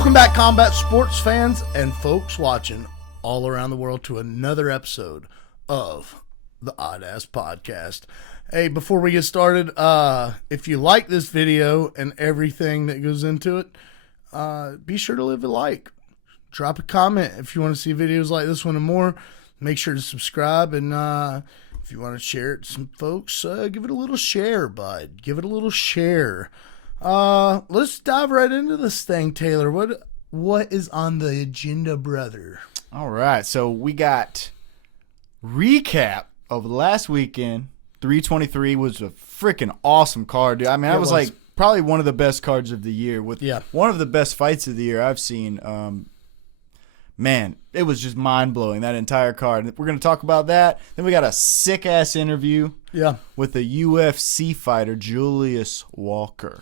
Welcome back, combat sports fans and folks watching all around the world, to another episode of the Oddass podcast. Hey, before we get started, if you like this video and everything that goes into it, be sure to leave a like. Drop a comment if you want to see videos like this one and more. Make sure to subscribe, and if you want to share it to some folks, give it a little share, bud. Give it a little share. Let's dive right into this thing, Taylor. What is on the agenda, brother? All right, so we got recap of last weekend. 323 was a freaking awesome card, dude. I mean, that was like probably one of the best cards of the year, with one of the best fights of the year I've seen. Man, it was just mind-blowing, that entire card. We're going to talk about that. Then we got a sick-ass interview with a UFC fighter, Julius Walker.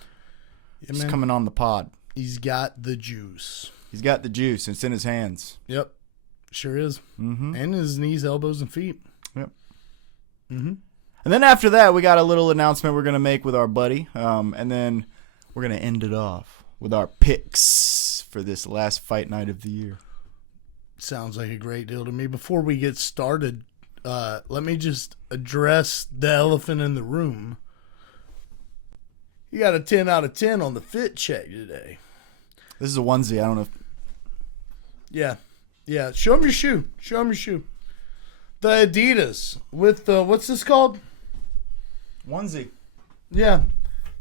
Yeah, he's coming on the pod. He's got the juice. He's got the juice. It's in his hands. Yep. Sure is. Mm-hmm. And his knees, elbows, and feet. Yep. Mm-hmm. And then after that, we got a little announcement we're going to make with our buddy. And then we're going to end it off with our picks for this last fight night of the year. Sounds like a great deal to me. Before we get started, let me just address the elephant in the room. You got a 10 out of 10 on the fit check today. This is a onesie. I don't know if... Yeah. Show him your shoe. The Adidas with the, what's this called? Onesie. Yeah.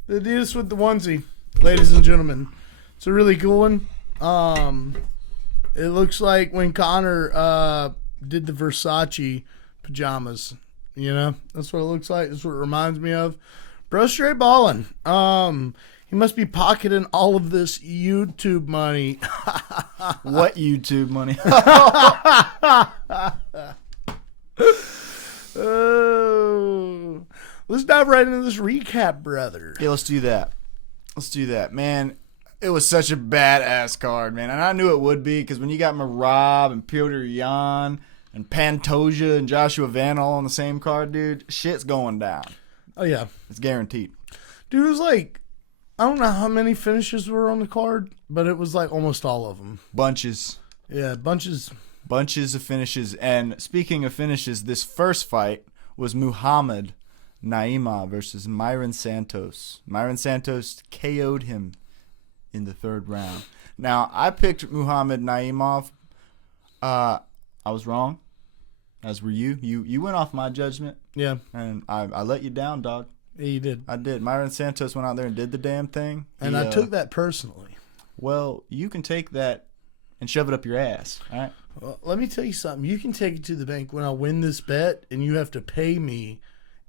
The Adidas with the onesie, ladies and gentlemen. It's a really cool one. It looks like when Connor did the Versace pajamas. You know? That's what it looks like. That's what it reminds me of. Bro, straight balling. He must be pocketing all of this YouTube money. What YouTube money? Oh. Let's dive right into this recap, brother. Yeah, let's do that. Man, it was such a badass card, man. And I knew it would be, because when you got Marab and Piotr Yan and Pantoja and Joshua Van all on the same card, dude, shit's going down. Oh, yeah. It's guaranteed. Dude, it was like, I don't know how many finishes were on the card, but it was like almost all of them. Bunches. Yeah, bunches. Bunches of finishes. And speaking of finishes, this first fight was Muhammad Naimov versus Myron Santos. Myron Santos KO'd him in the third round. Now, I picked Muhammad Naimov. I was wrong, as were you. You went off my judgment. Yeah. And I let you down, dog. Yeah, you did. I did. Myron Santos went out there and did the damn thing. And I took that personally. Well, you can take that and shove it up your ass, all right? Well, let me tell you something. You can take it to the bank when I win this bet, and you have to pay me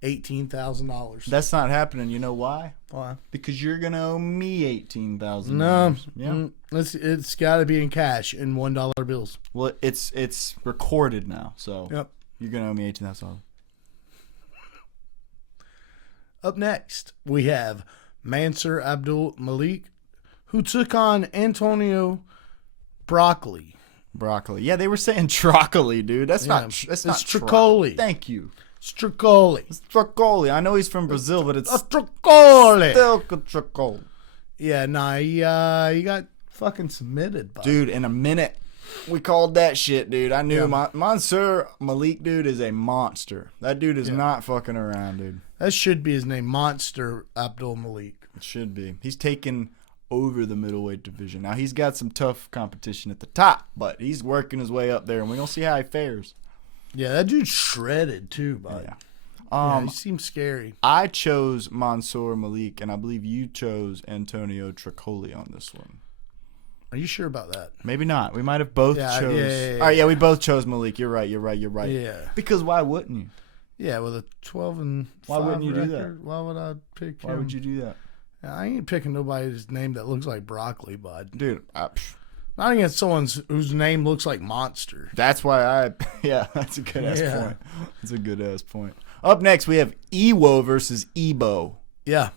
$18,000. That's not happening. You know why? Why? Because you're going to owe me $18,000. No. Yeah. It's got to be in cash, in $1 bills. Well, it's recorded now, so you're going to owe me $18,000. Up next, we have Mansur Abdul Malik, who took on Antonio Broccoli. Yeah, they were saying Trocoli, dude. That's not Trocoli. Thank you. Trocoli. I know he's from Brazil, but it's Trocoli. Still Trocoli. Yeah, he got fucking submitted, bud. Dude, in a minute. We called that shit, dude. I knew Mansur Malik, dude, is a monster. That dude is not fucking around, dude. That should be his name, Monster Abdul Malik. It should be. He's taken over the middleweight division. Now, he's got some tough competition at the top, but he's working his way up there, and we're going to see how he fares. Yeah, that dude's shredded, too, bud. Yeah. He seems scary. I chose Mansur Malik, and I believe you chose Antonio Trocoli on this one. Are you sure about that? Maybe not. We might have both chose. Yeah, all right, we both chose Malik. You're right. Yeah. Because why wouldn't you? Yeah, with a 12-5 Why wouldn't you record, do that? Why would I pick him? Why would you do that? I ain't picking nobody's name that looks like broccoli, bud. Dude, not against someone whose name looks like Monster. That's why that's a good-ass point. That's a good-ass point. Up next, we have Ewo versus Ebo. Yeah.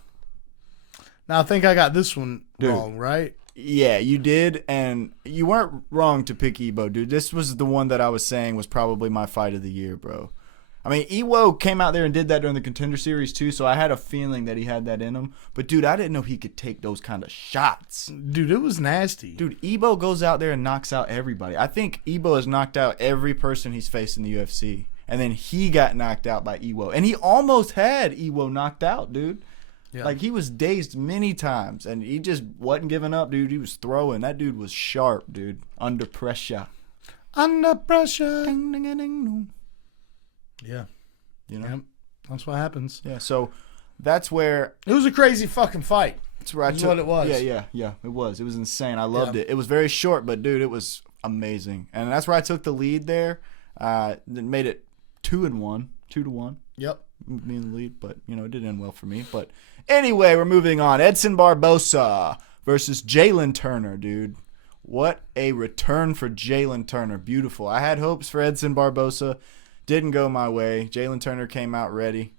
Now, I think I got this one wrong, right? Yeah, you did, and you weren't wrong to pick Ebo, dude. This was the one that I was saying was probably my fight of the year, bro. I mean, Ewo came out there and did that during the Contender Series too, so I had a feeling that he had that in him. But, dude, I didn't know he could take those kind of shots. Dude, it was nasty. Dude, Ewo goes out there and knocks out everybody. I think Ewo has knocked out every person he's faced in the UFC. And then he got knocked out by Ewo. And he almost had Ewo knocked out, dude. Yeah. Like, he was dazed many times, and he just wasn't giving up, dude. He was throwing. That dude was sharp, dude. Under pressure. Under pressure. Ding, ding, ding, ding. Yeah. You know? Yep. That's what happens. Yeah, so that's where... It was a crazy fucking fight. That's where what it was. Yeah. It was. It was insane. I loved it. It was very short, but, dude, it was amazing. And that's where I took the lead there. Made it 2-1. 2-1. Yep. Me in the lead, but, you know, it did end well for me. But anyway, we're moving on. Edson Barbosa versus Jalen Turner, dude. What a return for Jalen Turner. Beautiful. I had hopes for Edson Barbosa. Didn't go my way. Jalen Turner came out ready.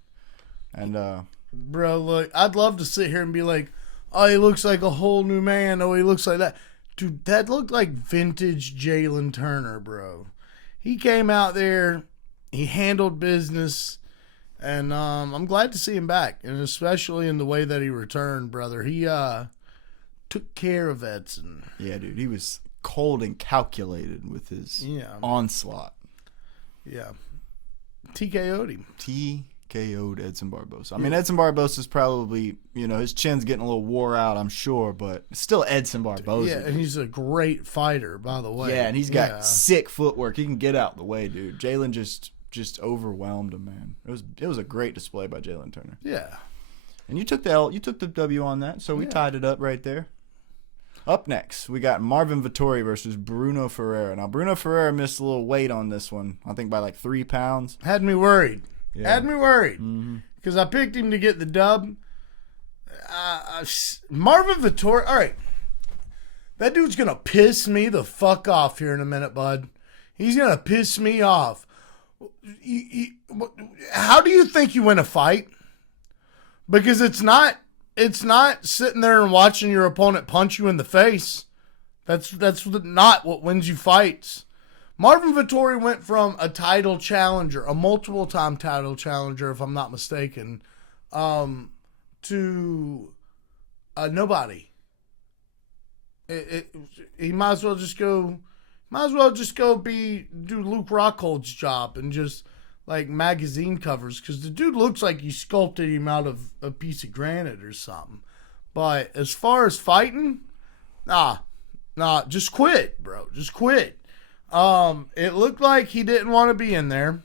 And, bro, look, I'd love to sit here and be like, oh, he looks like a whole new man. Oh, he looks like that. Dude, that looked like vintage Jalen Turner, bro. He came out there. He handled business. And I'm glad to see him back. And especially in the way that he returned, brother. He took care of Edson. Yeah, dude. He was cold and calculated with his onslaught. Yeah. TKO'd him. TKO'd Edson Barbosa. I mean, Edson Barbosa's probably, you know, his chin's getting a little wore out, I'm sure, but it's still Edson Barbosa. Yeah, and he's a great fighter, by the way. Yeah, and he's got sick footwork. He can get out the way, dude. Jalen just overwhelmed him, man. It was a great display by Jalen Turner. Yeah. And you took the W on that, so we tied it up right there. Up next, we got Marvin Vettori versus Bruno Ferreira. Now, Bruno Ferreira missed a little weight on this one, I think by like 3 pounds. Had me worried. Yeah. Had me worried. Mm-hmm. I picked him to get the dub. Marvin Vettori, all right. That dude's going to piss me the fuck off here in a minute, bud. He's going to piss me off. How do you think you win a fight? Because it's not sitting there and watching your opponent punch you in the face. That's not what wins you fights. Marvin Vettori went from a title challenger, a multiple-time title challenger, if I'm not mistaken, to nobody. He might as well just go do Luke Rockhold's job and just like magazine covers, because the dude looks like you sculpted him out of a piece of granite or something. But as far as fighting, nah, just quit, bro. Just quit. It looked like he didn't want to be in there.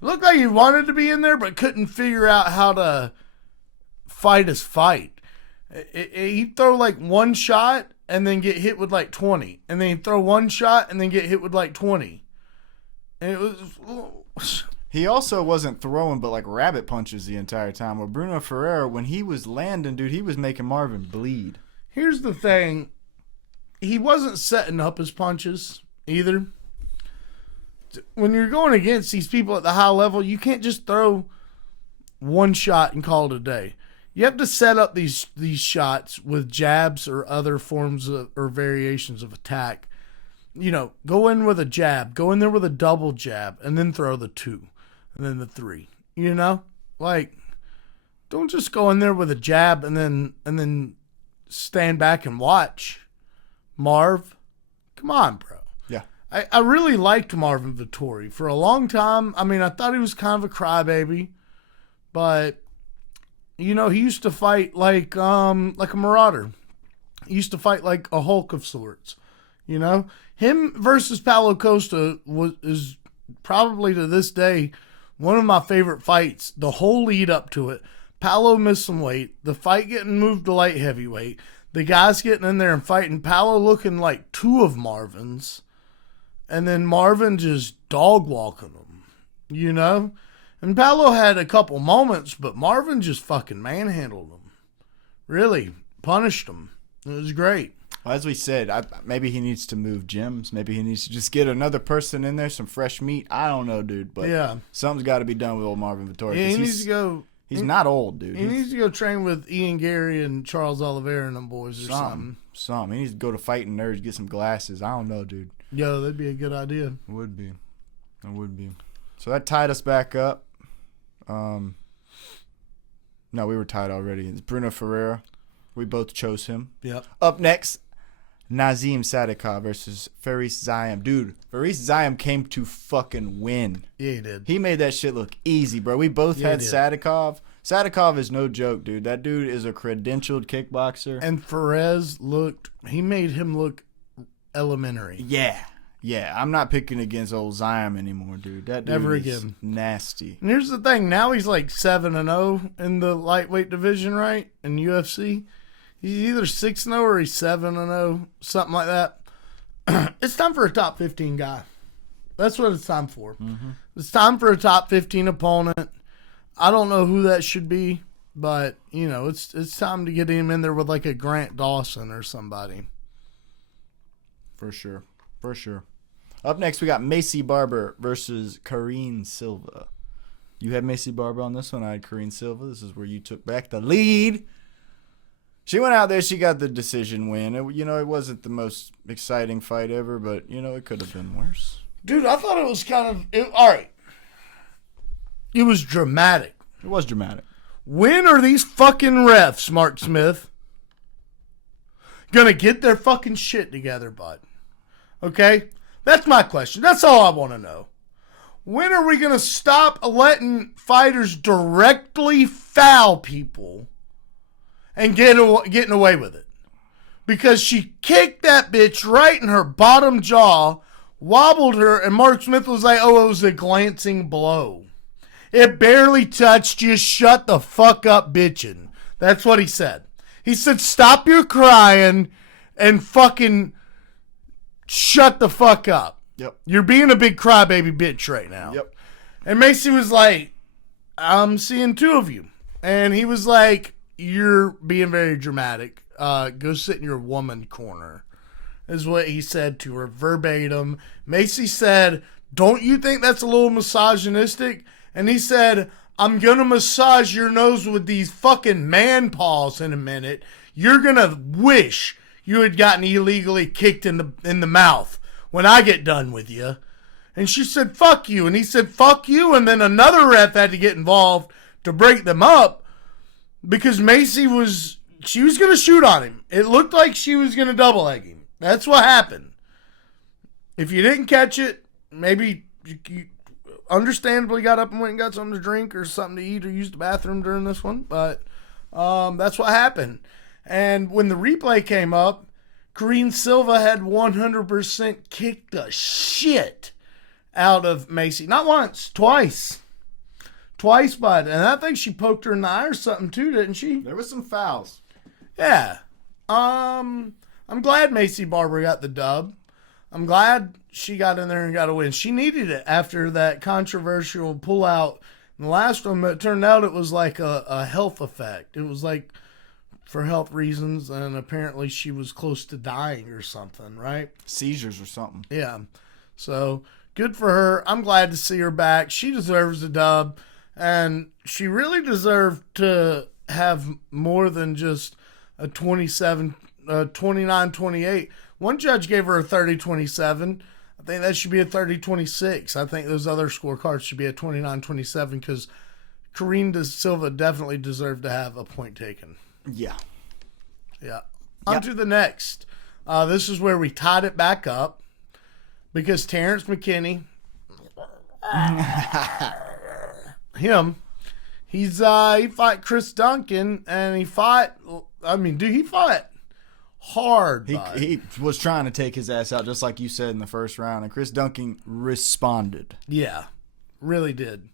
It looked like he wanted to be in there, but couldn't figure out how to fight his fight. He'd throw like one shot and then get hit with like 20. And then he'd throw one shot and then get hit with like 20. And it was... He also wasn't throwing but like rabbit punches the entire time. Where Bruno Ferreira, when he was landing, dude, he was making Marvin bleed. Here's the thing. He wasn't setting up his punches either. When you're going against these people at the high level, you can't just throw one shot and call it a day. You have to set up these shots with jabs or other forms of, or variations of attack. You know, go in with a jab, go in there with a double jab, and then throw the 2, and then the 3. You know? Like, don't just go in there with a jab and then stand back and watch. Marv, come on, bro. Yeah. I really liked Marvin Vettori for a long time. I mean, I thought he was kind of a crybaby, but you know, he used to fight like a marauder. He used to fight like a Hulk of sorts. You know, him versus Paulo Costa is probably to this day one of my favorite fights. The whole lead up to it, Paulo missed some weight. The fight getting moved to light heavyweight. The guys getting in there and fighting. Paulo looking like 2 of Marvin's, and then Marvin just dog walking him. You know, and Paulo had a couple moments, but Marvin just fucking manhandled him. Really punished him. It was great. Well, as we said, maybe he needs to move gyms. Maybe he needs to just get another person in there, some fresh meat. I don't know, dude. But yeah, something's got to be done with old Marvin Vettori. Yeah, he needs to go. He's not old, dude. He needs to go train with Ian Gary and Charles Oliveira and them boys or something. He needs to go to Fighting Nerds, get some glasses. I don't know, dude. Yo, that'd be a good idea. It would be. So that tied us back up. No, we were tied already. It's Bruno Ferreira. We both chose him. Yep. Up next, Nazim Sadikov versus Faris Zayam. Dude, Faris Zayam came to fucking win. Yeah, he did. He made that shit look easy, bro. We both had Sadikov. Sadikov is no joke, dude. That dude is a credentialed kickboxer. And he made him look elementary. Yeah. Yeah, I'm not picking against old Zayam anymore, dude. That dude Never is again. Nasty. And here's the thing. Now he's like 7-0 in the lightweight division, right? In UFC. He's either 6-0 or he's 7-0, something like that. It's time for a top 15 guy. That's what it's time for. Mm-hmm. It's time for a top 15 opponent. I don't know who that should be, but, you know, it's time to get him in there with like a Grant Dawson or somebody. For sure. For sure. Up next, we got Macy Barber versus Karine Silva. You had Macy Barber on this one. I had Karine Silva. This is where you took back the lead. She went out there. She got the decision win. It wasn't the most exciting fight ever, but, it could have been worse. Dude, I thought it was all right. It was dramatic. It was dramatic. When are these fucking refs, Mark Smith, gonna get their fucking shit together, bud? Okay? That's my question. That's all I want to know. When are we gonna stop letting fighters directly foul people and getting away with it? Because she kicked that bitch right in her bottom jaw, wobbled her, and Mark Smith was like, oh, it was a glancing blow. It barely touched you. Shut the fuck up, bitchin'. That's what he said. He said, stop your crying and fucking shut the fuck up. Yep. You're being a big crybaby bitch right now. Yep. And Macy was like, I'm seeing two of you. And he was like, you're being very dramatic. Go sit in your woman corner, is what he said to her verbatim. Macy said, don't you think that's a little misogynistic? And he said, I'm going to massage your nose with these fucking man paws in a minute. You're going to wish you had gotten illegally kicked in the mouth when I get done with you. And she said, fuck you. And he said, fuck you. And then another ref had to get involved to break them up because Macy was going to shoot on him. It looked like she was going to double leg him. That's what happened. If you didn't catch it, maybe you understandably got up and went and got something to drink or something to eat or used the bathroom during this one. But that's what happened. And when the replay came up, Karine Silva had 100% kicked the shit out of Macy. Not once, twice. Twice, bud. And I think she poked her in the eye or something too, didn't she? There was some fouls. Yeah. I'm glad Macy Barber got the dub. I'm glad she got in there and got a win. She needed it after that controversial pullout in the last one. But it turned out it was like a health effect. It was like for health reasons, and apparently she was close to dying or something, right? Seizures or something. Yeah. So good for her. I'm glad to see her back. She deserves a dub, and she really deserved to have more than just a 29-28. One judge gave her a 30-27. I think that should be a 30-26. I think those other scorecards should be a 29-27 because Karine Silva definitely deserved to have a point taken. Yeah. Yeah. On to the next. This is where we tied it back up because Terrence McKinney, he fought Chris Duncan, and he fought hard. He was trying to take his ass out, just like you said in the first round, and Chris Duncan responded. Yeah, really did.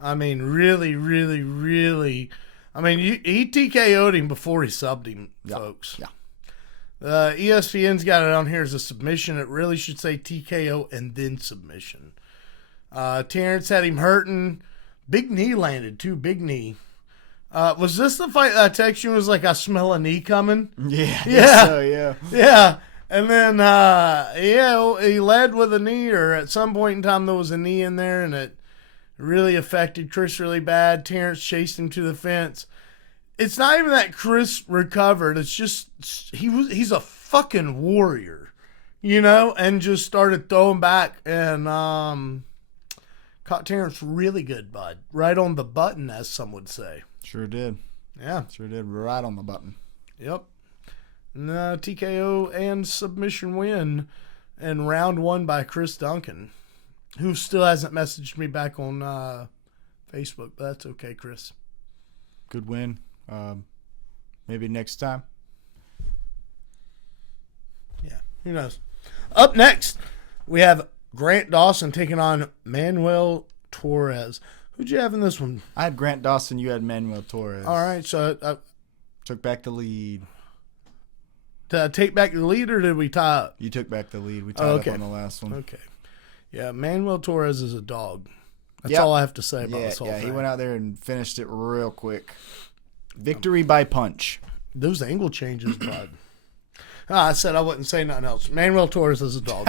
I mean, really, really, really. I mean, he TKO'd him before he subbed him, folks. Yeah. ESPN's got it on here as a submission. It really should say TKO and then submission. Terrence had him hurting. Big knee landed, too. Big knee. Was this the fight that I texted you and was like, I smell a knee coming? Yeah. Yeah. Yeah. And then, he led with a knee, or at some point in time there was a knee in there, and it really affected Chris really bad. Terrence chased him to the fence. It's not even that Chris recovered. It's just he's a fucking warrior, and just started throwing back and kind Caught Terrence really good, bud. Right on the button, as some would say. Sure did. Yeah. Sure did. Right on the button. Yep. And, TKO and submission win in round 1 by Chris Duncan, who still hasn't messaged me back on Facebook, but that's okay, Chris. Good win. Maybe next time. Yeah, who knows? Up next, we have Grant Dawson taking on Manuel Torres. Who'd you have in this one? I had Grant Dawson. You had Manuel Torres. All right, so took back the lead. Did I take back the lead, or did we tie up? You took back the lead. We tied up on the last one. Okay. Yeah, Manuel Torres is a dog. That's all I have to say about this whole thing. Yeah, he went out there and finished it real quick. Victory by punch. Those angle changes, bud. I said I wouldn't say nothing else. Manuel Torres is a dog.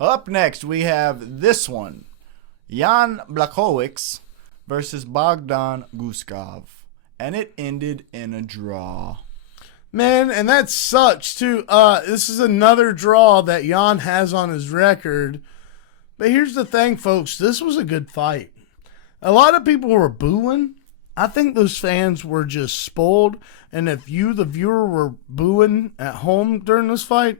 Up next, we have this one. Jan Blachowicz versus Bogdan Guskov. And it ended in a draw. Man, and that sucks, too. This is another draw that Jan has on his record. But here's the thing, folks. This was a good fight. A lot of people were booing. I think those fans were just spoiled. And if you, the viewer, were booing at home during this fight,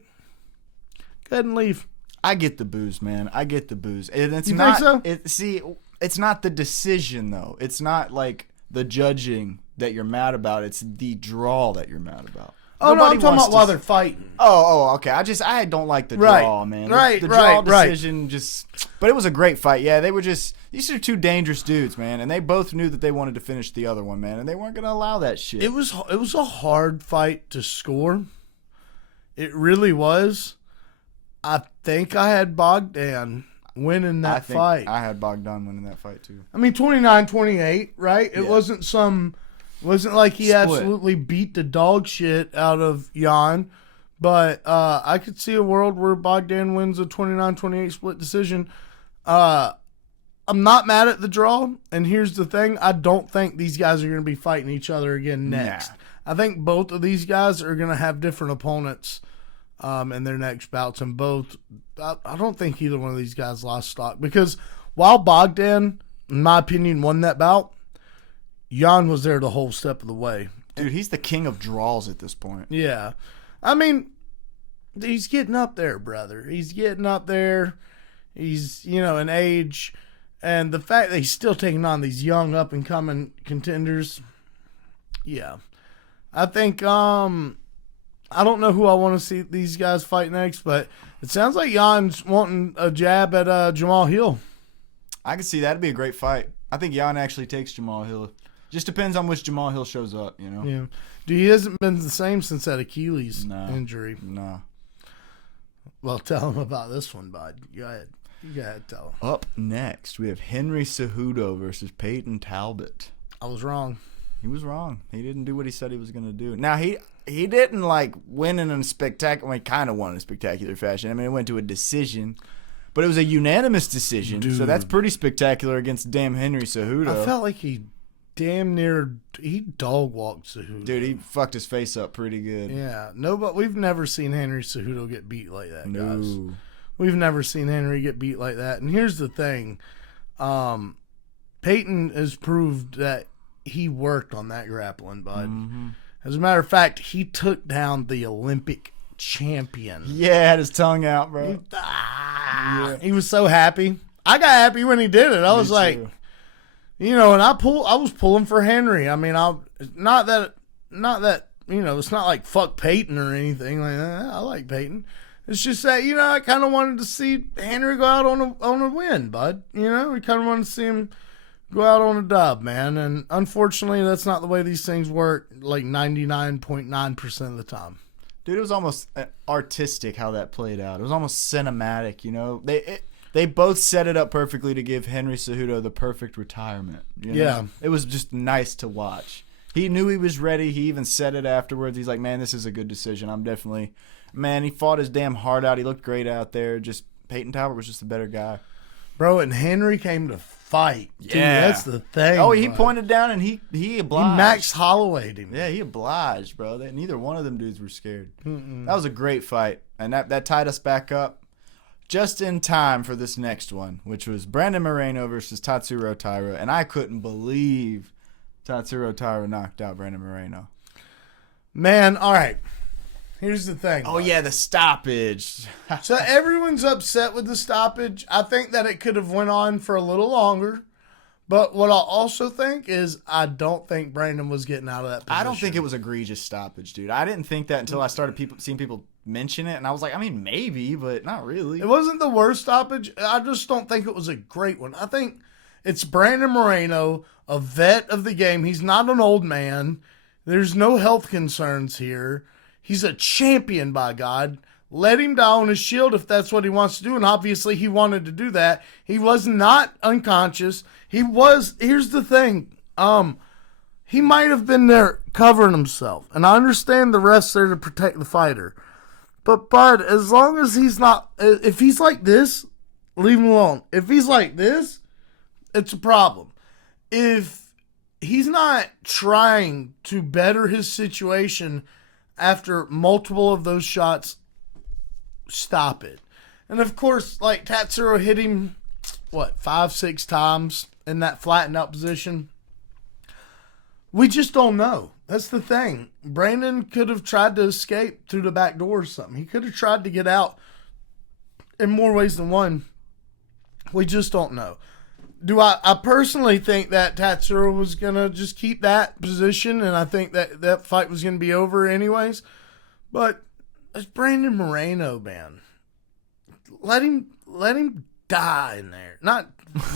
go ahead and leave. I get the boos, man. I get the boos. And it's you not, think so? It's not the decision, though. It's not like the judging that you're mad about. It's the draw that you're mad about. Oh, no, I'm talking about while they're fighting. Oh, okay. I don't like the draw, man. The draw decision just... But it was a great fight. Yeah, they were just... These are two dangerous dudes, man. And they both knew that they wanted to finish the other one, man. And they weren't going to allow that shit. It was a hard fight to score. It really was. I think I had Bogdan winning that fight. I had Bogdan winning that fight, too. I mean, 29-28, right? It wasn't like he absolutely beat the dog shit out of Jan, but I could see a world where Bogdan wins a 29-28 split decision. I'm not mad at the draw, and here's the thing. I don't think these guys are going to be fighting each other again next. Nah. I think both of these guys are going to have different opponents in their next bouts, and both. I don't think either one of these guys lost stock, because while Bogdan, in my opinion, won that bout, Jan was there the whole step of the way. Dude, he's the king of draws at this point. Yeah. I mean, he's getting up there, brother. He's getting up there. He's, in age. And the fact that he's still taking on these young up-and-coming contenders, yeah. I think, I don't know who I want to see these guys fight next, but it sounds like Jan's wanting a jab at Jamal Hill. I can see that. It'd be a great fight. I think Jan actually takes Jamal Hill. Just depends on which Jamal Hill shows up, Yeah. Dude, he hasn't been the same since that Achilles injury. No. Well, tell him about this one, bud. Go ahead. You go ahead, tell him. Up next, we have Henry Cejudo versus Peyton Talbot. I was wrong. He was wrong. He didn't do what he said he was going to do. Now, he didn't, win in a spectacular... Well, he kind of won in a spectacular fashion. I mean, it went to a decision... But it was a unanimous decision, so that's pretty spectacular against damn Henry Cejudo. I felt like he dog walked Cejudo. Dude, he fucked his face up pretty good. Yeah. No, but we've never seen Henry Cejudo get beat like that, no. guys. We've never seen Henry get beat like that. And here's the thing. Peyton has proved that he worked on that grappling, bud. Mm-hmm. As a matter of fact, he took down the Olympic champion. Yeah, had his tongue out, bro. He was so happy. I got happy when he did it. I was like, and I was pulling for Henry. I mean, not that it's not like fuck Peyton or anything like that. I like Peyton. It's just that, I kind of wanted to see Henry go out on a win, bud. We kind of wanted to see him go out on a dub, man. And unfortunately, that's not the way these things work, like 99.9% of the time. Dude, it was almost artistic how that played out. It was almost cinematic, They both set it up perfectly to give Henry Cejudo the perfect retirement. Yeah. It was just nice to watch. He knew he was ready. He even said it afterwards. He's like, man, this is a good decision. He fought his damn heart out. He looked great out there. Just Peyton Talbot was just a better guy. Bro, and Henry came to fight. Dude, yeah. That's the thing. Oh, he pointed down and he obliged. He Max Holloway'd him. Yeah, he obliged, bro. Neither one of them dudes were scared. Mm-mm. That was a great fight. And that tied us back up. just in time for this next one, which was Brandon Moreno versus Tatsuro Taira, and I couldn't believe Tatsuro Taira knocked out Brandon Moreno. Man, all right. Here's the thing. Oh, yeah, the stoppage. So everyone's upset with the stoppage. I think that it could have went on for a little longer. But what I also think is I don't think Brandon was getting out of that position. I don't think it was egregious stoppage, dude. I didn't think that until I started seeing people mention it, and I was like, I mean, maybe, but not really. It wasn't the worst stoppage. I just don't think it was a great one. I think it's Brandon Moreno, a vet of the game. He's not an old man. There's no health concerns here. He's a champion, by God. Let him down his shield if that's what he wants to do, and obviously he wanted to do that. He was not unconscious. Here's the thing, he might have been there covering himself, and I understand the ref's there to protect the fighter, but Bud, as long as he's not, if he's like this, leave him alone. If he's like this, it's a problem. If he's not trying to better his situation after multiple of those shots, stop it. And of course, like Tatsuro hit him, 5-6 times in that flattened out position. We just don't know. That's the thing. Brandon could have tried to escape through the back door or something. He could have tried to get out in more ways than one. We just don't know. I personally think that Tatsuro was going to just keep that position, and I think that fight was going to be over anyways. But it's Brandon Moreno, man. Let him die in there. Not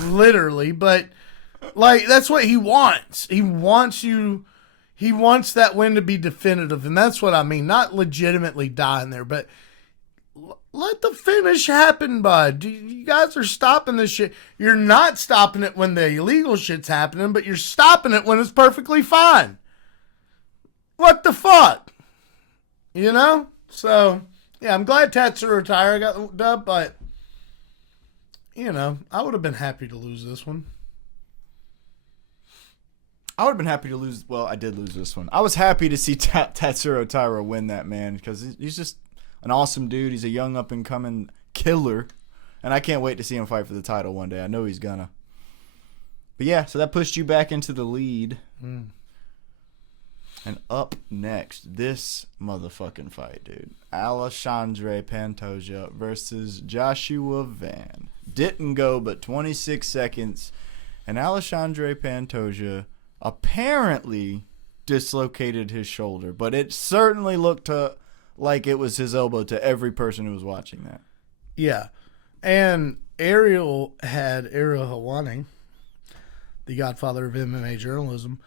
literally, but like that's what he wants. He wants that win to be definitive, and that's what I mean. Not legitimately die in there, but let the finish happen, bud. You guys are stopping this shit. You're not stopping it when the illegal shit's happening, but you're stopping it when it's perfectly fine. What the fuck? You know? So, yeah, I'm glad Tatsuro Taira got the dub, but, you know, I would have been happy to lose this one. I would have been happy to lose. Well, I did lose this one. I was happy to see Tatsuro Taira win that, man, because he's just an awesome dude. He's a young up-and-coming killer, and I can't wait to see him fight for the title one day. I know he's gonna. But, yeah, so that pushed you back into the lead. And up next, this motherfucking fight, dude. Alexandre Pantoja versus Joshua Van. Didn't go but 26 seconds. And Alexandre Pantoja apparently dislocated his shoulder. But it certainly looked like it was his elbow to every person who was watching that. Yeah. And Ariel Helwani, the godfather of MMA journalism,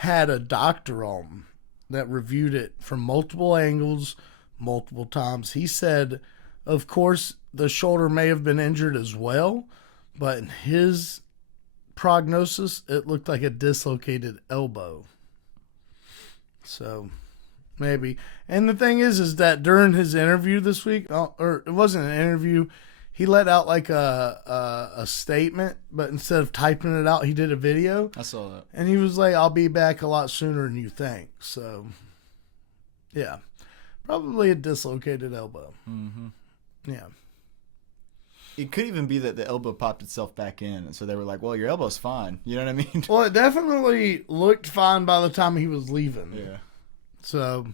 had a doctor on that reviewed it from multiple angles, multiple times. He said, of course, the shoulder may have been injured as well, but in his prognosis, it looked like a dislocated elbow. So, maybe. And the thing is that during his interview this week, or it wasn't an interview, he let out like a statement, but instead of typing it out, he did a video. I saw that. And he was like, I'll be back a lot sooner than you think. So, yeah. Probably a dislocated elbow. Mm-hmm. Yeah. It could even be that the elbow popped itself back in, and so they were like, well, your elbow's fine. You know what I mean? Well, it definitely looked fine by the time he was leaving. Yeah. So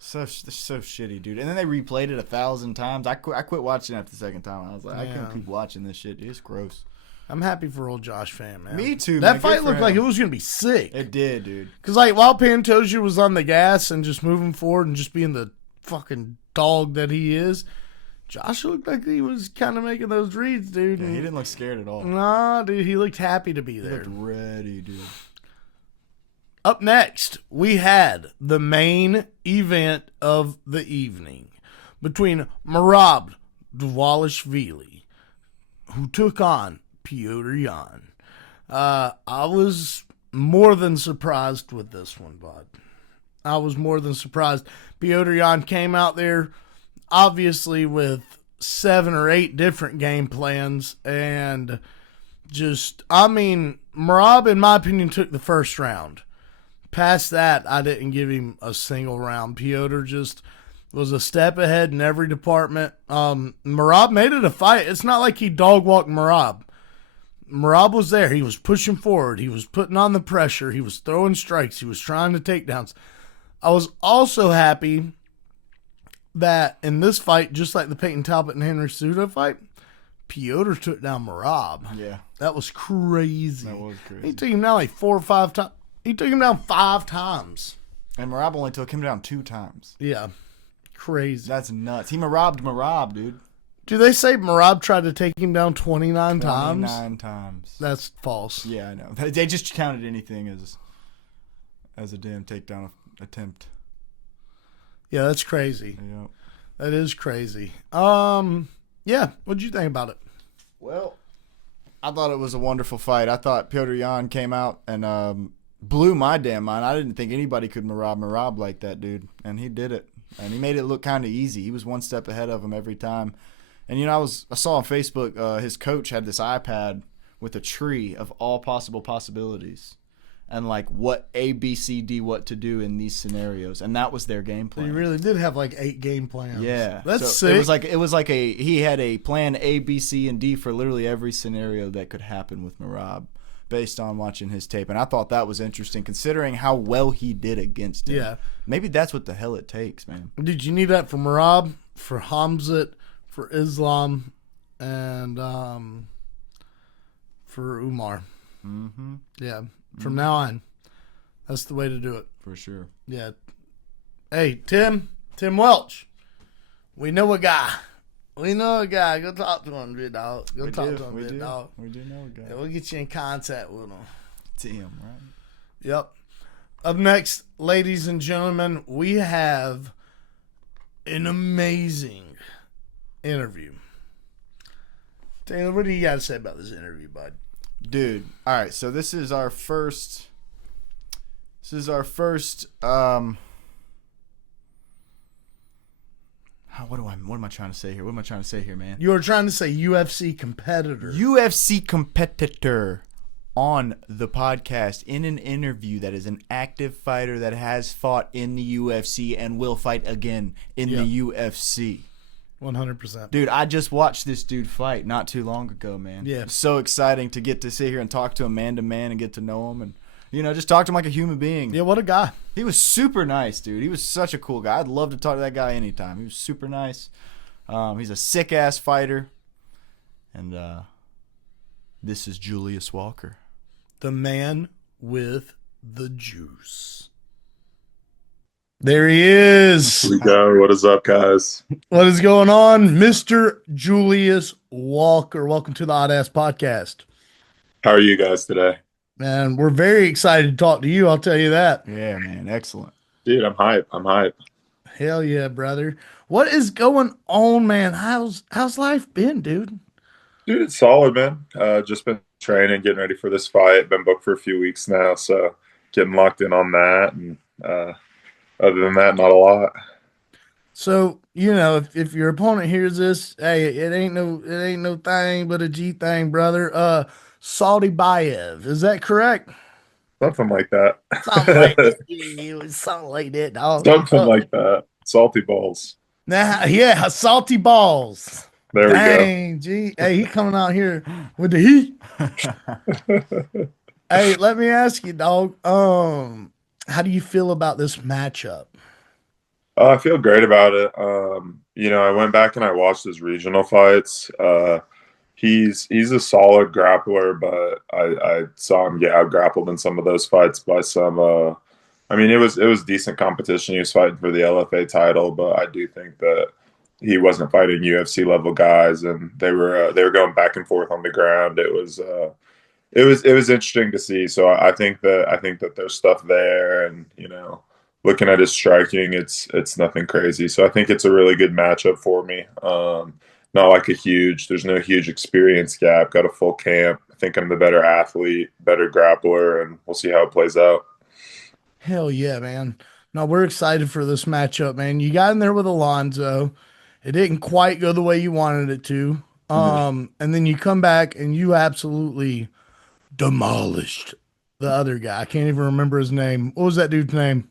shitty, dude. And then they replayed it 1,000 times. I quit watching after the second time. I was like, I can't keep watching this shit, dude. It's gross. I'm happy for old Josh Fan, man. Me too, That man. fight looked like it was going to be sick. It did, dude. Because, like, while Pantoja was on the gas and just moving forward and just being the fucking dog that he is, Josh looked like he was kind of making those reads, dude. Yeah, he didn't look scared at all. Nah, dude. He looked happy to be there. He looked ready, dude. Up next, we had the main event of the evening between Merab Dvalishvili, who took on Piotr Yan. I was more than surprised with this one, bud. I was more than surprised. Piotr Yan came out there, obviously, with 7 or 8 different game plans, and Merab, in my opinion, took the first round. Past that, I didn't give him a single round. Piotr just Was a step ahead in every department. Merab made it a fight. It's not like he dog walked Merab. Merab was there. He was pushing forward. He was putting on the pressure. He was throwing strikes. He was trying to takedowns. I was also happy that in this fight, just like the Peyton Talbot and Henry Cejudo fight, Piotr took down Merab. Yeah. That was crazy. That was crazy. He took him down like 4 or 5 times. He took him down 5 times. And Merab only took him down 2 times. Yeah. Crazy. That's nuts. He Merab, dude. Do they say Merab tried to take him down 29 times? 29 times. That's false. Yeah, I know. They just counted anything as a damn takedown attempt. Yeah, that's crazy. Yeah. That is crazy. Yeah, what'd you think about it? Well, I thought it was a wonderful fight. I thought Piotr Jan came out and blew my damn mind. I didn't think anybody could Merab like that, dude. And he did it. And he made it look kind of easy. He was one step ahead of him every time. And, I saw on Facebook his coach had this iPad with a tree of all possible possibilities and, like, what A, B, C, D, what to do in these scenarios. And that was their game plan. He really did have, like, 8 game plans. Yeah. That's sick. It was like he had a plan A, B, C, and D for literally every scenario that could happen with Merab based on watching his tape. And I thought that was interesting considering how well he did against him. Yeah. Maybe that's what the hell it takes, man. Did you need that for Merab, for Hamzat, for Islam, and for Umar? Mm-hmm. Yeah. From now on, that's the way to do it. For sure. Yeah. Hey, Tim Welch. We know a guy. Go talk to him, big dog. Go talk to him, big dog. We do know a guy. Yeah, we'll get you in contact with him. Tim, right? Yep. Up next, ladies and gentlemen, we have an amazing interview. Taylor, what do you got to say about this interview, bud? Dude, all right. So this is our first. What am I trying to say here? What am I trying to say here, man? You were trying to say UFC competitor. UFC competitor on the podcast in an interview that is an active fighter that has fought in the UFC and will fight again in the UFC. 100%. Dude, I just watched this dude fight not too long ago, man. Yeah. So exciting to get to sit here and talk to him man to man and get to know him and, just talk to him like a human being. Yeah, what a guy. He was super nice, dude. He was such a cool guy. I'd love to talk to that guy anytime. He was super nice. He's a sick-ass fighter. And this is Julius Walker. The man with the juice. There he is. Here we go. What is up, guys? What is going on? Mr. Julius Walker. Welcome to the Oddass podcast. How are you guys today? Man, we're very excited to talk to you. I'll tell you that. Yeah, man. Excellent. Dude, I'm hype. Hell yeah, brother. What is going on, man? How's life been, dude? Dude, it's solid, man. Just been training, getting ready for this fight. Been booked for a few weeks now, so getting locked in on that. And other than that, not a lot. So, if your opponent hears this, hey, it ain't no thing but a G thing, brother. Satybaldiev, is that correct? Something like that. Something like that. Something like that, dog. Something like that. Salty balls. Nah, yeah, salty balls. There Dang, we go. Gee. Hey, he coming out here with the heat. Hey, let me ask you, dog. How do you feel about this matchup? I feel great about it. I went back and I watched his regional fights. He's a solid grappler, but I saw him get out grappled in some of those fights by some. It was decent competition. He was fighting for the LFA title, but I do think that he wasn't fighting UFC level guys, and they were going back and forth on the ground. It was interesting to see. So I think that there's stuff there, and looking at his striking, it's nothing crazy. So I think it's a really good matchup for me. Not like there's no huge experience gap. Got a full camp. I think I'm the better athlete, better grappler, and we'll see how it plays out. Hell yeah, man. No, we're excited for this matchup, man. You got in there with Alonzo. It didn't quite go the way you wanted it to. And then you come back and you absolutely demolished the other guy. I can't even remember his name. What was that dude's name?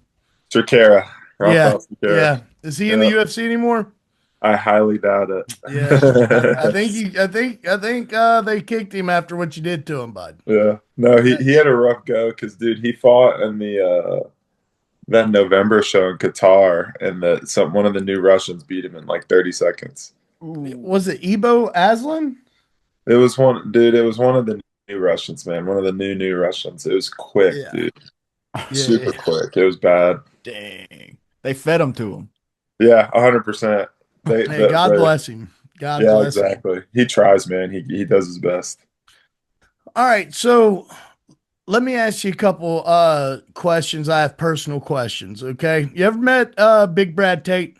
Cerqueira. Yeah. Is he in the UFC anymore? I highly doubt it. Yeah, I think they kicked him after what you did to him, bud. Yeah, no, he had a rough go because, dude, he fought in the that November show in Qatar, and one of the new Russians beat him in like 30 seconds. Was it Ebo Aslan? It was one, dude. It was one of the new Russians, man. One of the new Russians. It was quick, dude. Super quick. It was bad. Dang, they fed him to him. Yeah, 100%. God bless him. God bless him. Exactly. He tries, man. He does his best. All right, so let me ask you a couple questions. I have personal questions, okay? You ever met Big Brad Tate?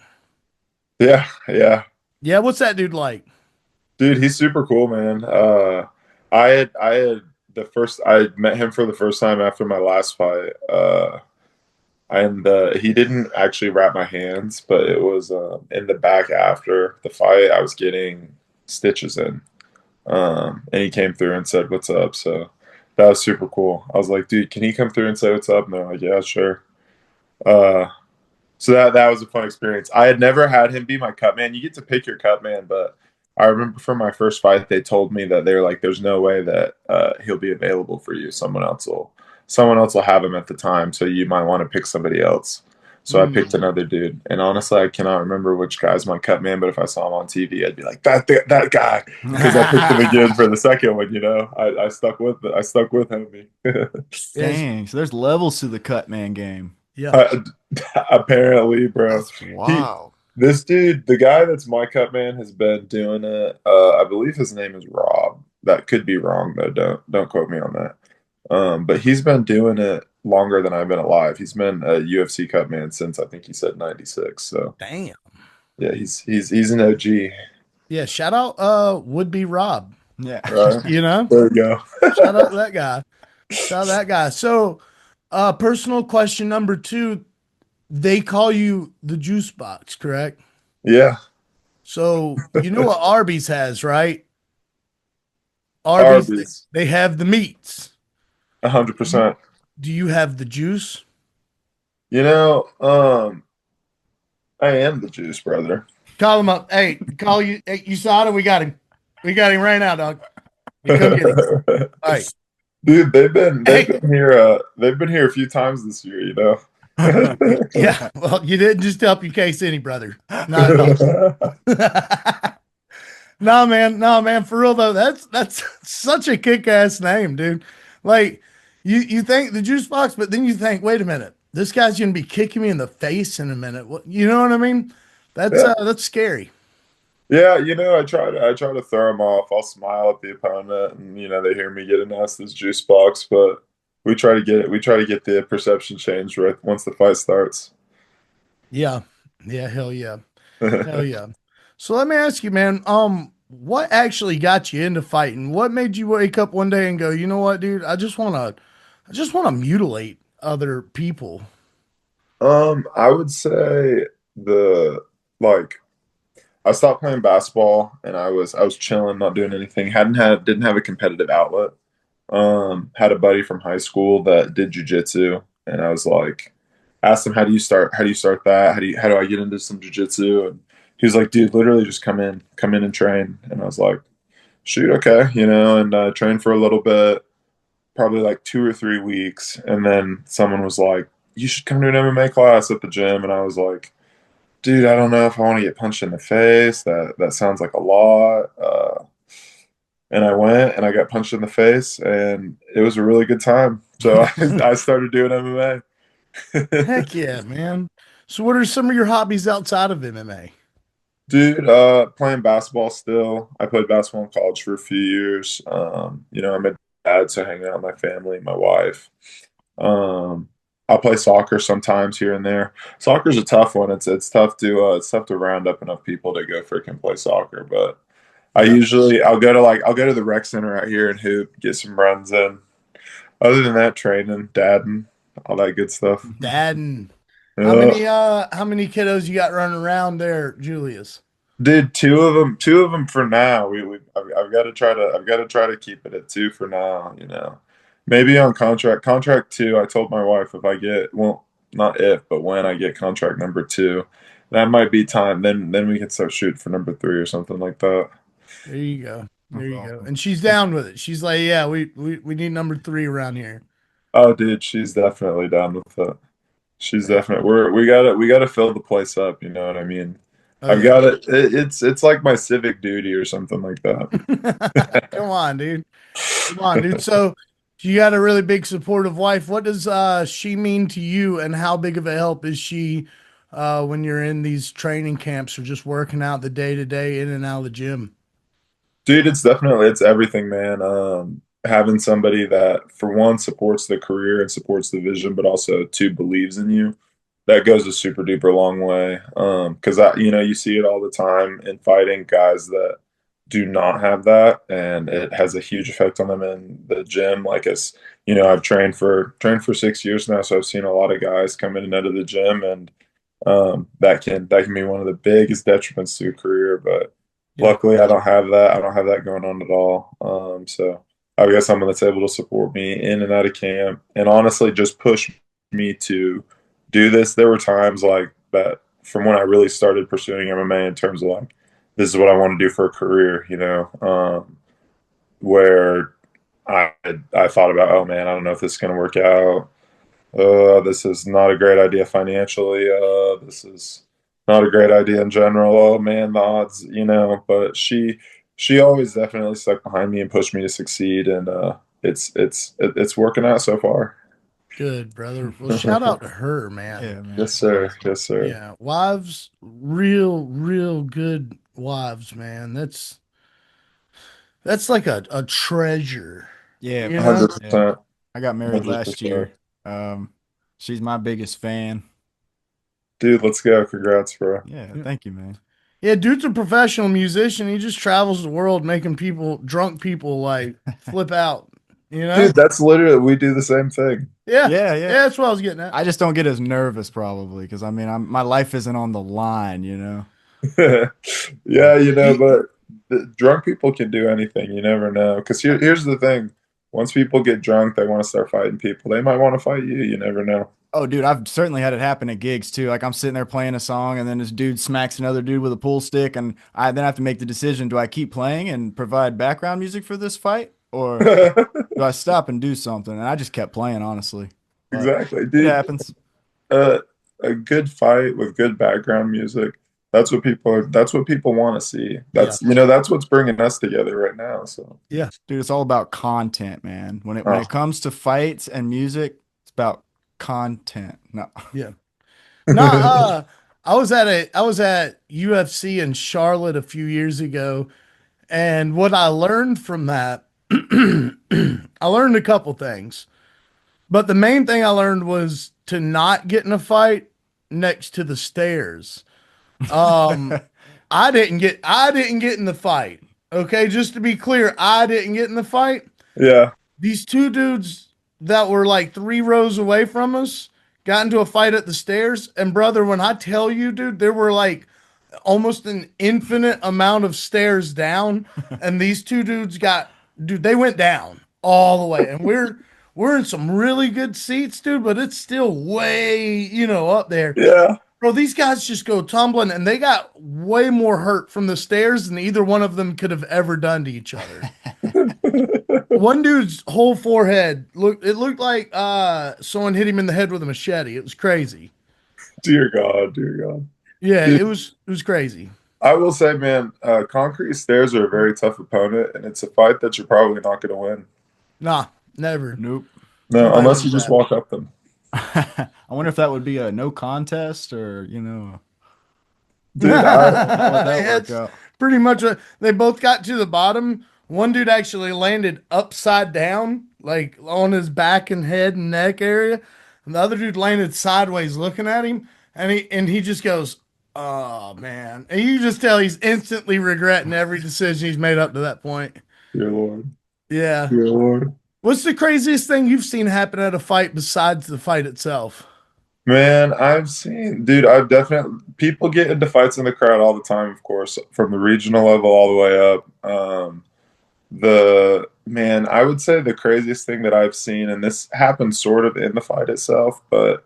Yeah. Yeah, what's that dude like? Dude, he's super cool, man. I met him for the first time after my last fight. And he didn't actually wrap my hands, but it was in the back after the fight. I was getting stitches in, and he came through and said, "What's up?" So that was super cool. I was like, "Dude, can he come through and say what's up?" And they're like, "Yeah, sure." So that was a fun experience. I had never had him be my cut man. You get to pick your cut man, but I remember from my first fight, they told me that they were like, "There's no way that he'll be available for you. Someone else will have him at the time, so you might want to pick somebody else." So I picked another dude, and honestly, I cannot remember which guy's my cut man. But if I saw him on TV, I'd be like, "That guy," because I picked him again for the second one. You know, I stuck with it. I stuck with him. Dang, so there's levels to the cut man game. Yeah, apparently, bro. Wow. This dude, the guy that's my cut man, has been doing it. I believe his name is Rob. That could be wrong though. Don't quote me on that. But he's been doing it longer than I've been alive. He's been a UFC cut man since I think he said 96. So damn. Yeah, he's an OG. Yeah, shout out would be Rob. Yeah. Right? You know? There you go. Shout out that guy. Shout out that guy. So personal question number 2. They call you the Juicebox, correct? Yeah. So you know what Arby's has, right? Arby's. They have the meats. 100%. Do you have the juice? You know, I am the juice, brother. Call him up. Hey, call you. Hey, USADA, we got him. We got him right now, dog. We come get him. All right. Dude, they've been here. They've been here a few times this year. You know. Yeah. Well, you didn't just help your case any, brother. Not at all. No, man. For real though, that's such a kick-ass name, dude. Like you think the juice box, but then you think, wait a minute, this guy's gonna be kicking me in the face in a minute. What, you know what I mean? That's scary. Yeah, you know, I try to throw them off. I'll smile at the opponent, and you know they hear me get announced as juice box, but we try to get the perception changed right once the fight starts. Yeah, hell yeah, hell yeah. So let me ask you, man, what actually got you into fighting? What made you wake up one day and go, you know what, dude, I just want to mutilate other people? I would say I stopped playing basketball and I was chilling, not doing anything. Didn't have a competitive outlet. Had a buddy from high school that did jujitsu, and I was like, asked him, how do you start that? How do I get into some jujitsu? And he was like, dude, literally just come in and train. And I was like, shoot, okay, you know, and trained for a little bit, probably like 2 or 3 weeks, and then someone was like, you should come to an MMA class at the gym, and I was like, dude, I don't know if I want to get punched in the face. That sounds like a lot. And I went and I got punched in the face, and it was a really good time. So I started doing MMA. Heck yeah, man. So what are some of your hobbies outside of MMA? Dude, playing basketball still. I played basketball in college for a few years. You know, I'm a dad, so hanging out with my family, my wife. I'll play soccer sometimes here and there. Soccer's a tough one. It's tough to round up enough people to go freaking play soccer. But I'll go to the rec center out here and hoop, get some runs in. Other than that, training, dadding, all that good stuff. Dadding. Yeah. How many kiddos you got running around there, Julius? Dude, two of them for now. I've got to try to keep it at 2 for now. You know, maybe on contract 2. I told my wife if I get, well, not if, but when I get contract number 2, that might be time. Then we can start shooting for number 3 or something like that. There you go. There you go. And she's down with it. She's like, yeah, we need number 3 around here. Oh, dude, she's definitely down with it. She's definitely we gotta fill the place up. You know what I mean? Oh, I've yeah. got it. It's like my civic duty or something like that. Come on, dude. Come on, dude. So you got a really big supportive wife. What does she mean to you, and how big of a help is she when you're in these training camps or just working out the day to day in and out of the gym? Dude, it's everything, man. Having somebody that, for one, supports the career and supports the vision, but also two, believes in you, that goes a super duper long way. Because you see it all the time in fighting, guys that do not have that, and it has a huge effect on them in the gym. Like, I've trained for 6 years now, so I've seen a lot of guys come in and out of the gym, and that can be one of the biggest detriments to a career. But luckily, I don't have that. I don't have that going on at all. So I've got someone that's able to support me in and out of camp, and honestly, just push me to do this. There were times like that from when I really started pursuing MMA in terms of like, this is what I want to do for a career, where I thought about, oh man, I don't know if this is going to work out. This is not a great idea financially. This is not a great idea in general. Oh man, the odds, But she always definitely stuck behind me and pushed me to succeed, and it's working out so far. Good, brother. Well, shout out to her, man. Yeah, man. Yes, sir. Yes, sir. Yeah, wives, real good wives, man. That's like a treasure. Yeah, You know? 100%. I got married last 100%. year. She's my biggest fan. Dude, let's go. Congrats, bro. Yeah, thank you, man. Yeah, dude's a professional musician. He just travels the world making drunk people like flip out. Dude, that's literally, we do the same thing. Yeah. Yeah. Yeah, that's what I was getting at. I just don't get as nervous probably because my life isn't on the line, Yeah, but drunk people can do anything. You never know. Because here's the thing. Once people get drunk, they want to start fighting people. They might want to fight you. You never know. Oh, dude, I've certainly had it happen at gigs too. Like I'm sitting there playing a song, and then this dude smacks another dude with a pool stick, and I then have to make the decision: do I keep playing and provide background music for this fight, or do I stop and do something? And I just kept playing, honestly. Exactly, dude. It happens. A good fight with good background music. That's what people want to see. That's what's bringing us together right now. So yeah, dude, it's all about content, man. When it comes to fights and music, it's about content. No. Yeah. No, I was at UFC in Charlotte a few years ago, and what I learned from that, I learned a couple things. But the main thing I learned was to not get in a fight next to the stairs. I didn't get in the fight. Okay, just to be clear, I didn't get in the fight. Yeah. These two dudes that were like 3 rows away from us got into a fight at the stairs. And brother, when I tell you, dude, there were like almost an infinite amount of stairs down, and these two dudes they went down all the way. And we're in some really good seats, dude, but it's still way, up there. Yeah. Bro, these guys just go tumbling, and they got way more hurt from the stairs than either one of them could have ever done to each other. One dude's whole forehead looked like someone hit him in the head with a machete. It was crazy. Dear God. Yeah, Dude, it was crazy. I will say, man, concrete stairs are a very tough opponent, and it's a fight that you're probably not going to win. Nah, never. Nope. No, unless you just walk up them. I wonder if that would be a no contest or, Dude, It's pretty much they both got to the bottom. One dude actually landed upside down, like on his back and head and neck area. And the other dude landed sideways looking at him. And he just goes, oh, man. And you just tell he's instantly regretting every decision he's made up to that point. Dear Lord. Yeah. Dear Lord. What's the craziest thing you've seen happen at a fight besides the fight itself? Man, I've definitely, people get into fights in the crowd all the time, of course, from the regional level all the way up. I would say the craziest thing that I've seen, and this happened sort of in the fight itself, but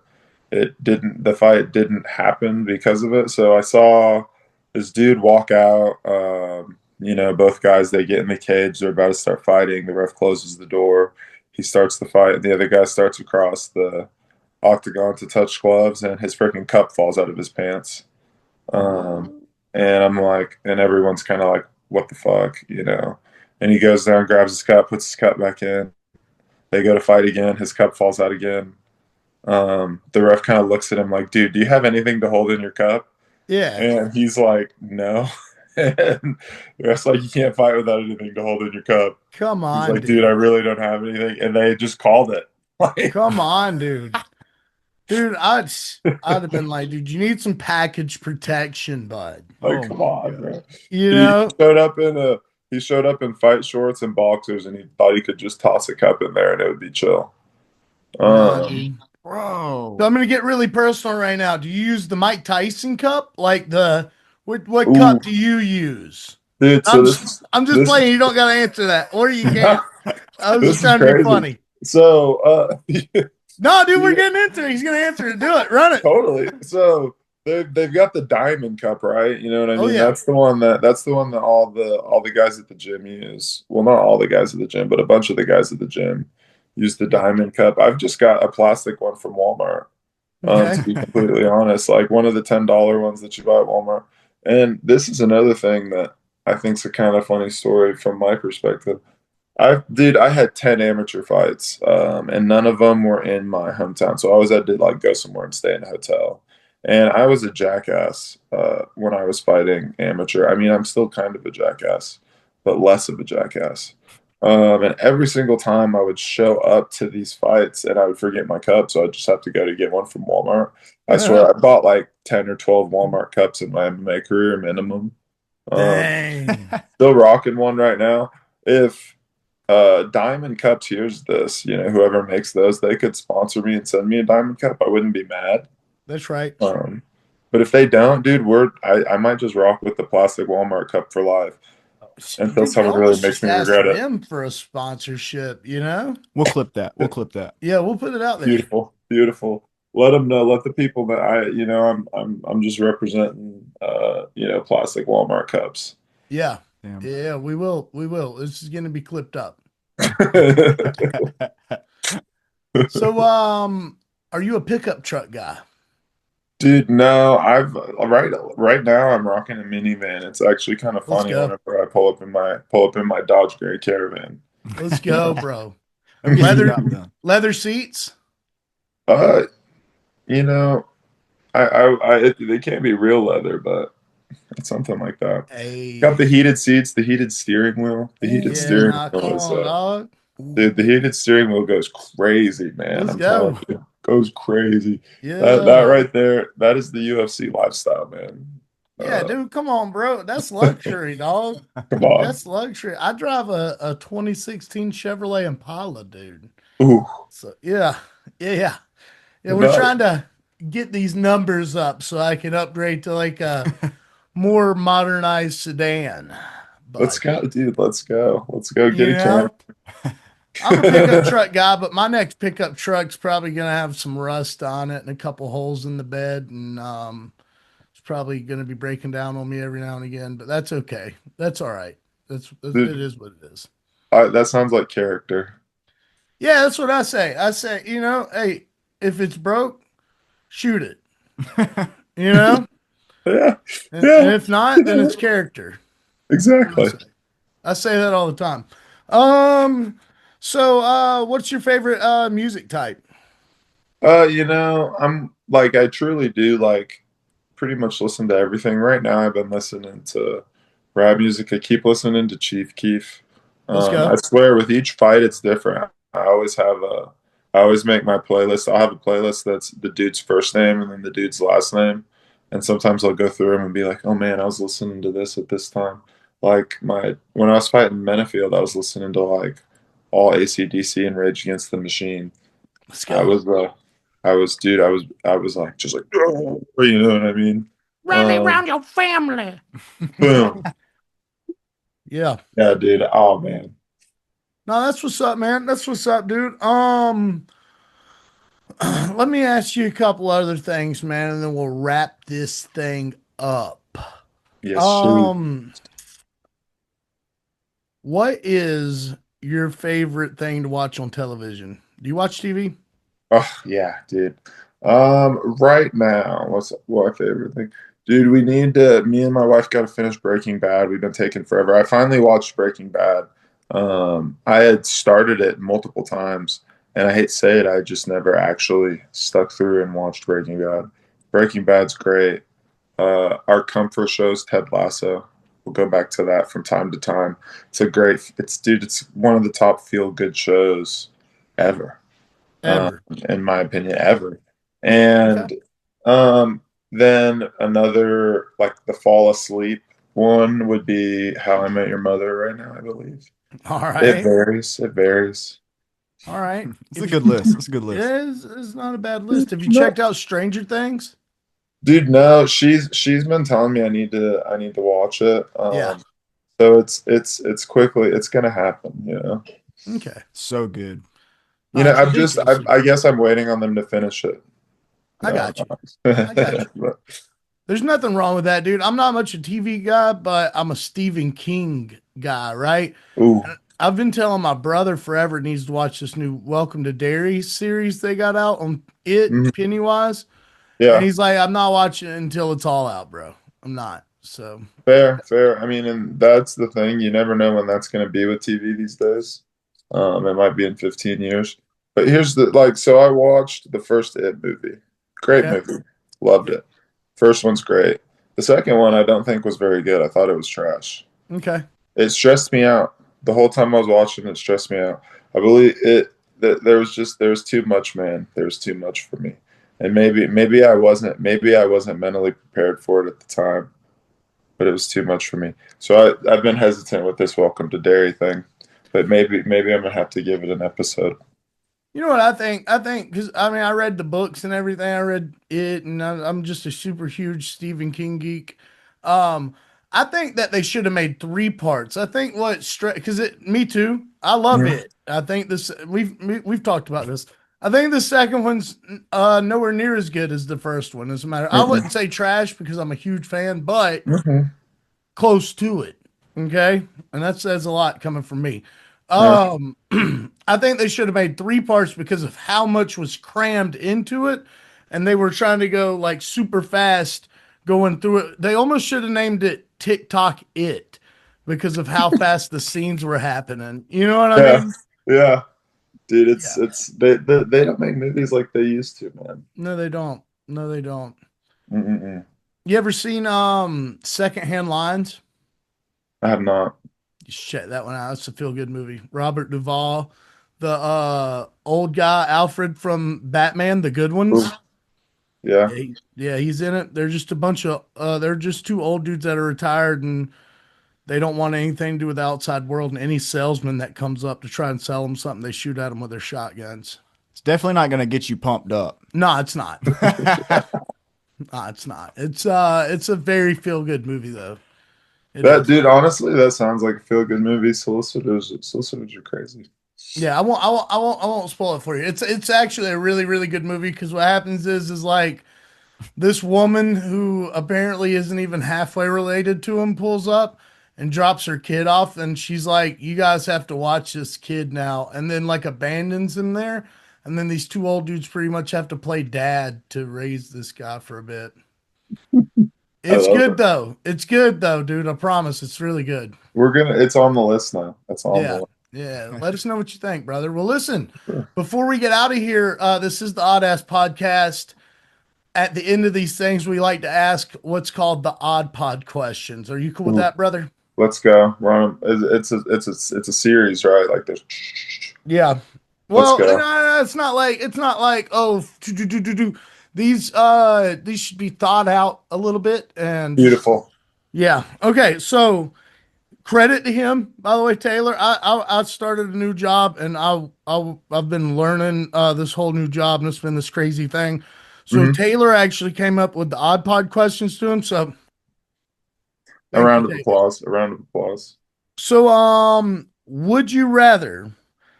the fight didn't happen because of it. So I saw this dude walk out. Both guys, they get in the cage. They're about to start fighting. The ref closes the door. He starts the fight, and the other guy starts across the octagon to touch gloves, and his freaking cup falls out of his pants. And I'm like, and everyone's kind of like, what the fuck, And he goes down, grabs his cup, puts his cup back in. They go to fight again. His cup falls out again. The ref kind of looks at him like, dude, do you have anything to hold in your cup? Yeah. And he's like, no. And the ref's like, you can't fight without anything to hold in your cup. Come on, he's like, dude, I really don't have anything. And they just called it. Come on, dude. Dude, I'd have been like, dude, you need some package protection, bud. Come on, bro. You know, he showed up in fight shorts and boxers, and he thought he could just toss a cup in there and it would be chill. bro. Bro. So I'm gonna get really personal right now. Do you use the Mike Tyson cup? Like what Ooh. cup do you use? Dude, I'm just playing. You don't gotta answer that, or you can't. I was just trying to be funny. So, no, dude, we're getting into it. He's gonna answer it. Do it. Run it. Totally. So they've got the diamond cup, right? You know what I mean? Yeah. That's the one that all the guys at the gym use. Well, not all the guys at the gym, but a bunch of the guys at the gym use the diamond cup. I've just got a plastic one from Walmart. To be completely honest, like one of the $10 ones that you buy at Walmart. And this is another thing that I think's a kind of funny story from my perspective. I had 10 amateur fights, and none of them were in my hometown. So I always had to go somewhere and stay in a hotel. And I was a jackass when I was fighting amateur. I mean, I'm still kind of a jackass, but less of a jackass. And every single time I would show up to these fights and I would forget my cup, so I'd just have to go to get one from Walmart. I swear I bought like 10 or 12 Walmart cups in my MMA career minimum. Still rocking one right now. If Diamond Cups hears this, whoever makes those, they could sponsor me and send me a Diamond Cup. I wouldn't be mad. That's right. But if they don't, dude, I might just rock with the plastic Walmart cup for life until someone really makes me regret it. Him for a sponsorship, We'll clip that. Yeah, we'll put it out there. Beautiful. Let them know. Let the people that I'm just representing, plastic Walmart cups. Yeah. Damn. Yeah, we will. This is going to be clipped up. So, are you a pickup truck guy? Dude, no. Right now I'm rocking a minivan. It's actually kind of funny whenever I pull up in my Dodge Grand Caravan. Let's go, bro. Leather seats. I they can't be real leather, but it's something like that. Hey. Got the heated seats, the heated steering wheel. The heated steering wheel is dude, the heated steering wheel goes crazy, man. Let's go. Goes crazy. Yeah. That right there, that is the UFC lifestyle, man. Yeah, dude, come on, bro. That's luxury, dog. Come on. That's luxury. I drive a 2016 Chevrolet Impala, dude. Ooh. So yeah. We're trying to get these numbers up so I can upgrade to like a more modernized sedan. But, let's go, dude. Let's go get a car. I'm a pickup truck guy, but my next pickup truck's probably going to have some rust on it and a couple holes in the bed. And it's probably going to be breaking down on me every now and again, but that's okay. That's all right. It is what it is. That sounds like character. Yeah, that's what I say. I say, hey, if it's broke, shoot it. Yeah. And if not, then it's character. Exactly. I say that all the time. So what's your favorite music type? I'm like, I truly do pretty much listen to everything. Right now I've been listening to rap music. I keep listening to Chief Keef. I swear with each fight it's different. I always make my playlist. I'll have a playlist that's the dude's first name and then the dude's last name. And sometimes I'll go through them and be like, oh man, I was listening to this at this time. Like when I was fighting Menafield, I was listening to all AC/DC and Rage Against the Machine. Let's go. I was like, just like, oh, you know what I mean? Rally around your family. Boom. Yeah, dude. Oh man. No, that's what's up, man. That's what's up, dude. let me ask you a couple other things, man, and then we'll wrap this thing up. Yes, sir. What is your favorite thing to watch on television? Do you watch TV? Oh yeah, dude. Right now, what's my favorite thing? Dude, we need to. Me and my wife got to finish Breaking Bad. We've been taking forever. I finally watched Breaking Bad. I had started it multiple times, and I hate to say it, I just never actually stuck through and watched Breaking Bad. Breaking Bad's great. Our comfort shows Ted Lasso. We'll go back to that from time to time. It's one of the top feel good shows ever. Ever. In my opinion, ever. Okay. And then another, like the fall asleep one, would be How I Met Your Mother right now, I believe. All It right. varies. It varies. All right. It's a good list. It's a good list. It's not a bad list. Have you No. checked out Stranger Things? Dude, no, she's been telling me I need to watch it. Yeah. So it's gonna happen, you know. Okay. So good. You know, It's ridiculously I good. guess I'm waiting on them to finish it. I No, got you. I'm I got you. not. There's nothing wrong with that, dude. I'm not much a TV guy, but I'm a Stephen King guy, right? Ooh. I've been telling my brother forever he needs to watch this new Welcome to Derry series they got out on Mhm. Pennywise. And Yeah. he's like, I'm not watching it until it's all out, bro. I'm not. So Fair. I mean, and that's the thing. You never know when that's going to be with TV these days. It might be in 15 years. But here's so I watched the first It movie. Great okay. movie. Loved it. First one's great. The second one I don't think was very good. I thought it was trash. Okay. It stressed me out. The whole time I was watching it stressed me out. I believe that there was too much, man. There was too much for me. And maybe I wasn't mentally prepared for it at the time, but it was too much for me. So I've been hesitant with this Welcome to Derry thing, but maybe I'm gonna have to give it an episode. You know what I think? I think because I mean I read the books and everything. I read it, and I'm just a super huge Stephen King geek. Um, I think that they should have made three parts. I think because me too. I love Mhm. it. I think we've talked about this. I think the second one's nowhere near as good as the first one. As a matter, I Mm-mm. wouldn't say trash because I'm a huge fan, but Mhm. close to it. Okay. And that says a lot coming from me. Yeah. I think they should have made three parts because of how much was crammed into it. And they were trying to go like super fast going through it. They almost should have named it TikTok It because of how fast the scenes were happening. You know what I Yeah. mean? Yeah. Dude, Yeah. they don't make movies like they used to, man. No, they don't. No, they don't. Mm-mm-mm. You ever seen Secondhand Lines? I have not. You should check that one out. It's a feel good movie. Robert Duvall, the old guy Alfred from Batman, the good Ooh. ones. Yeah. Yeah, he's in it. They're just a bunch of they're just two old dudes that are retired and they don't want anything to do with the outside world. And any salesman that comes up to try and sell them something, they shoot at them with their shotguns. It's definitely not going to get you pumped up. No, it's not. No, it's not. It's a very feel good movie though. It That is. dude, honestly, that sounds like a feel good movie. Solicitors are crazy. Yeah, I won't spoil it for you. It's actually a really, really good movie because what happens is like this woman who apparently isn't even halfway related to him pulls up and drops her kid off, and she's like, "You guys have to watch this kid now," and then like abandons him there, and then these two old dudes pretty much have to play dad to raise this guy for a bit. I It's love good it. though. It's good though, dude. I promise. It's really good. It's on the list now. That's on the Yeah. list. Yeah. Let us know what you think, brother. Well, listen, Sure. before we get out of here, this is the Oddass podcast. At the end of these things, we like to ask what's called the odd pod questions. Are you cool with Ooh, that, brother? let's go. It's a series, right? Like this. Yeah. Let's Well, go. it's not like oh do. These should be thought out a little bit and Beautiful. yeah. Okay, so credit to him, by the way, Taylor. I started a new job and I've been learning this whole new job and it's been this crazy thing. So Hmm. Taylor actually came up with the odd pod questions to him. So A thank you, round of Taylor. applause. A round of applause. So would you rather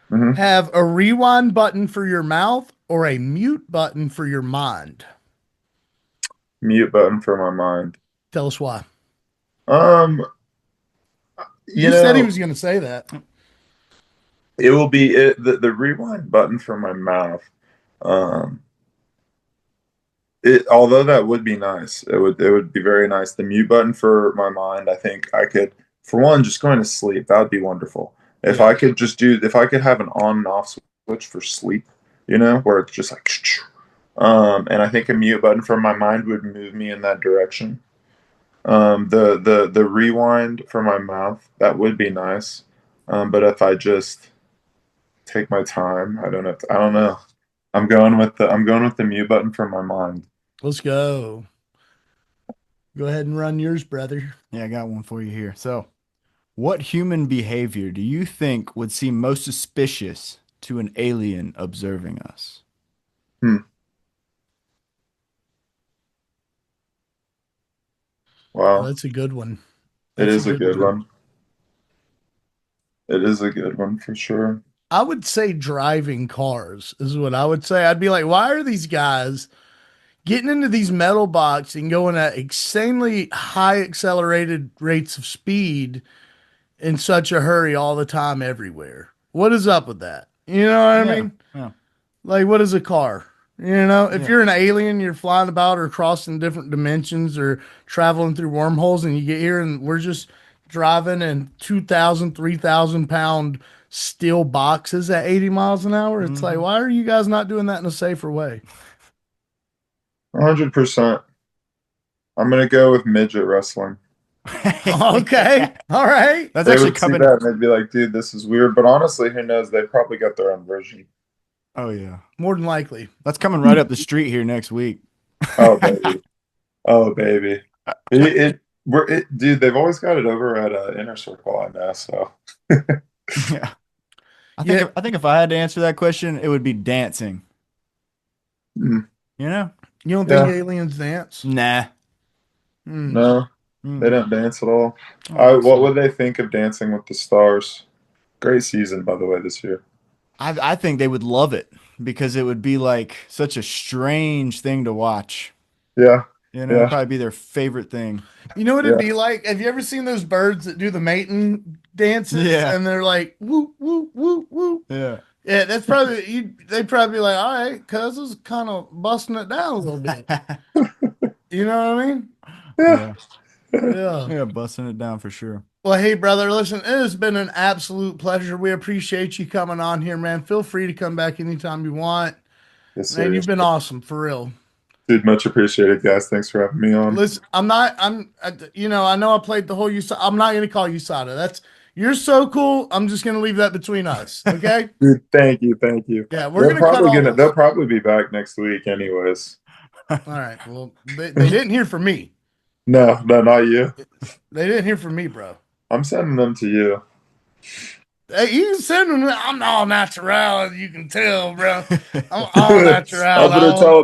Hmm. have a rewind button for your mouth or a mute button for your mind? Mute button for my mind. Tell us why. You said he know, was going to say that. it will be the rewind button for my mouth. Although that would be nice, it would be very nice. The mute button for my mind, I think I could, for one, just going to sleep. That would be wonderful. If I could have an on and off switch for sleep, where it's just like, and I think a mute button for my mind would move me in that direction. The rewind for my mouth, that would be nice. But if I just take my time, I don't know. I'm going with the mute button for my mind. Let's go. Go ahead and run yours, brother. Yeah, I got one for you here. So, what human behavior do you think would seem most suspicious to an alien observing us? Wow. That's a good one. It is a good one. It is a good one for sure. I would say driving cars is what I would say. I'd be like, why are these guys getting into these metal boxes and going at insanely high accelerated rates of speed in such a hurry all the time everywhere? What is up with that? You know what I mean? Yeah. Like, what is a car? If you're an alien, you're flying about or crossing different dimensions or traveling through wormholes, and you get here and we're just driving in 2,000, 3,000 pound steel boxes at 80 miles an hour. It's like, why are you guys not doing that in a safer way? 100%. I'm going to go with midget wrestling. Okay. All right. That's They actually would see coming. that and they'd be like, dude, this is weird. But honestly, who knows? They probably got their own version. Oh, yeah. More than likely. That's coming right up the street here next week. Oh, baby. Oh, baby. Dude, they've always got it over at Inner Circle, I know. So, Yeah. I think if I had to answer that question, it would be dancing. Mm. You don't think aliens dance? Nah. No, they don't dance at all. What would they think of Dancing with the Stars? Great season, by the way, this year. I think they would love it because it would be like such a strange thing to watch. Yeah. It'd probably be their favorite thing. You know what it'd be like? Have you ever seen those birds that do the mating dances? Yeah. And they're like, woo, woo, woo, woo. Yeah. Yeah, that's probably, they'd probably be like, all right, cuz is kind of busting it down a little bit. You know what I mean? Yeah. Yeah. Yeah, busting it down for sure. Well, hey, brother, listen, it has been an absolute pleasure. We appreciate you coming on here, man. Feel free to come back anytime you want. Yes, sir. Man, you've been awesome, for real. Dude, much appreciated, guys. Thanks for having me on. Listen, I know I played the whole USADA. I'm not going to call you USADA. You're so cool. I'm just going to leave that between us. Okay. Dude, thank you. Yeah. They'll probably be back next week anyways. All right. Well, they didn't hear from me. No, not you. They didn't hear from me, bro. I'm sending them to you. Hey, you can send them. I'm all natural. You can tell, bro. I'm all natural.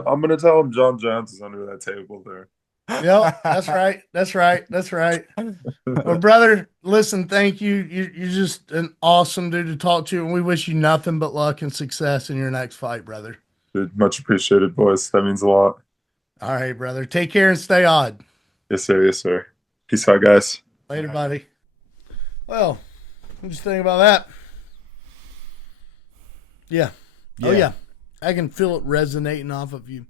I'm gonna tell them John Jones is under that table there. Yep, that's right. Well, brother, listen, thank you. You're just an awesome dude to talk to, and we wish you nothing but luck and success in your next fight, brother. Dude, much appreciated, boys. That means a lot. All right, brother. Take care and stay odd. Yes, sir. Yes, sir. Peace out, guys. Later, buddy. Well, what you think about that? Yeah. Oh, yeah. I can feel it resonating off of you.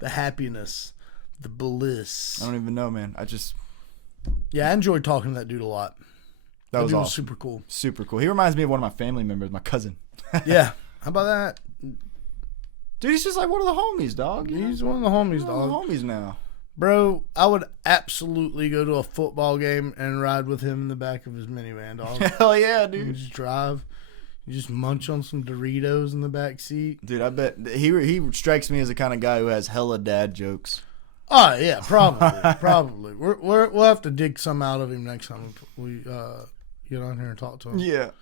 The happiness, the bliss. I don't even know, man. Yeah, I enjoyed talking to that dude a lot. That was awesome. Super cool. Super cool. He reminds me of one of my family members, my cousin. Yeah. How about that? Dude, he's just like one of the homies, dog. He's one of the homies, dog. Homies now. Bro, I would absolutely go to a football game and ride with him in the back of his minivan, dog. Hell yeah, dude. You just drive. You just munch on some Doritos in the back seat. Dude, I bet he strikes me as the kind of guy who has hella dad jokes. Oh, yeah, probably. We'll have to dig some out of him next time we get on here and talk to him. Yeah.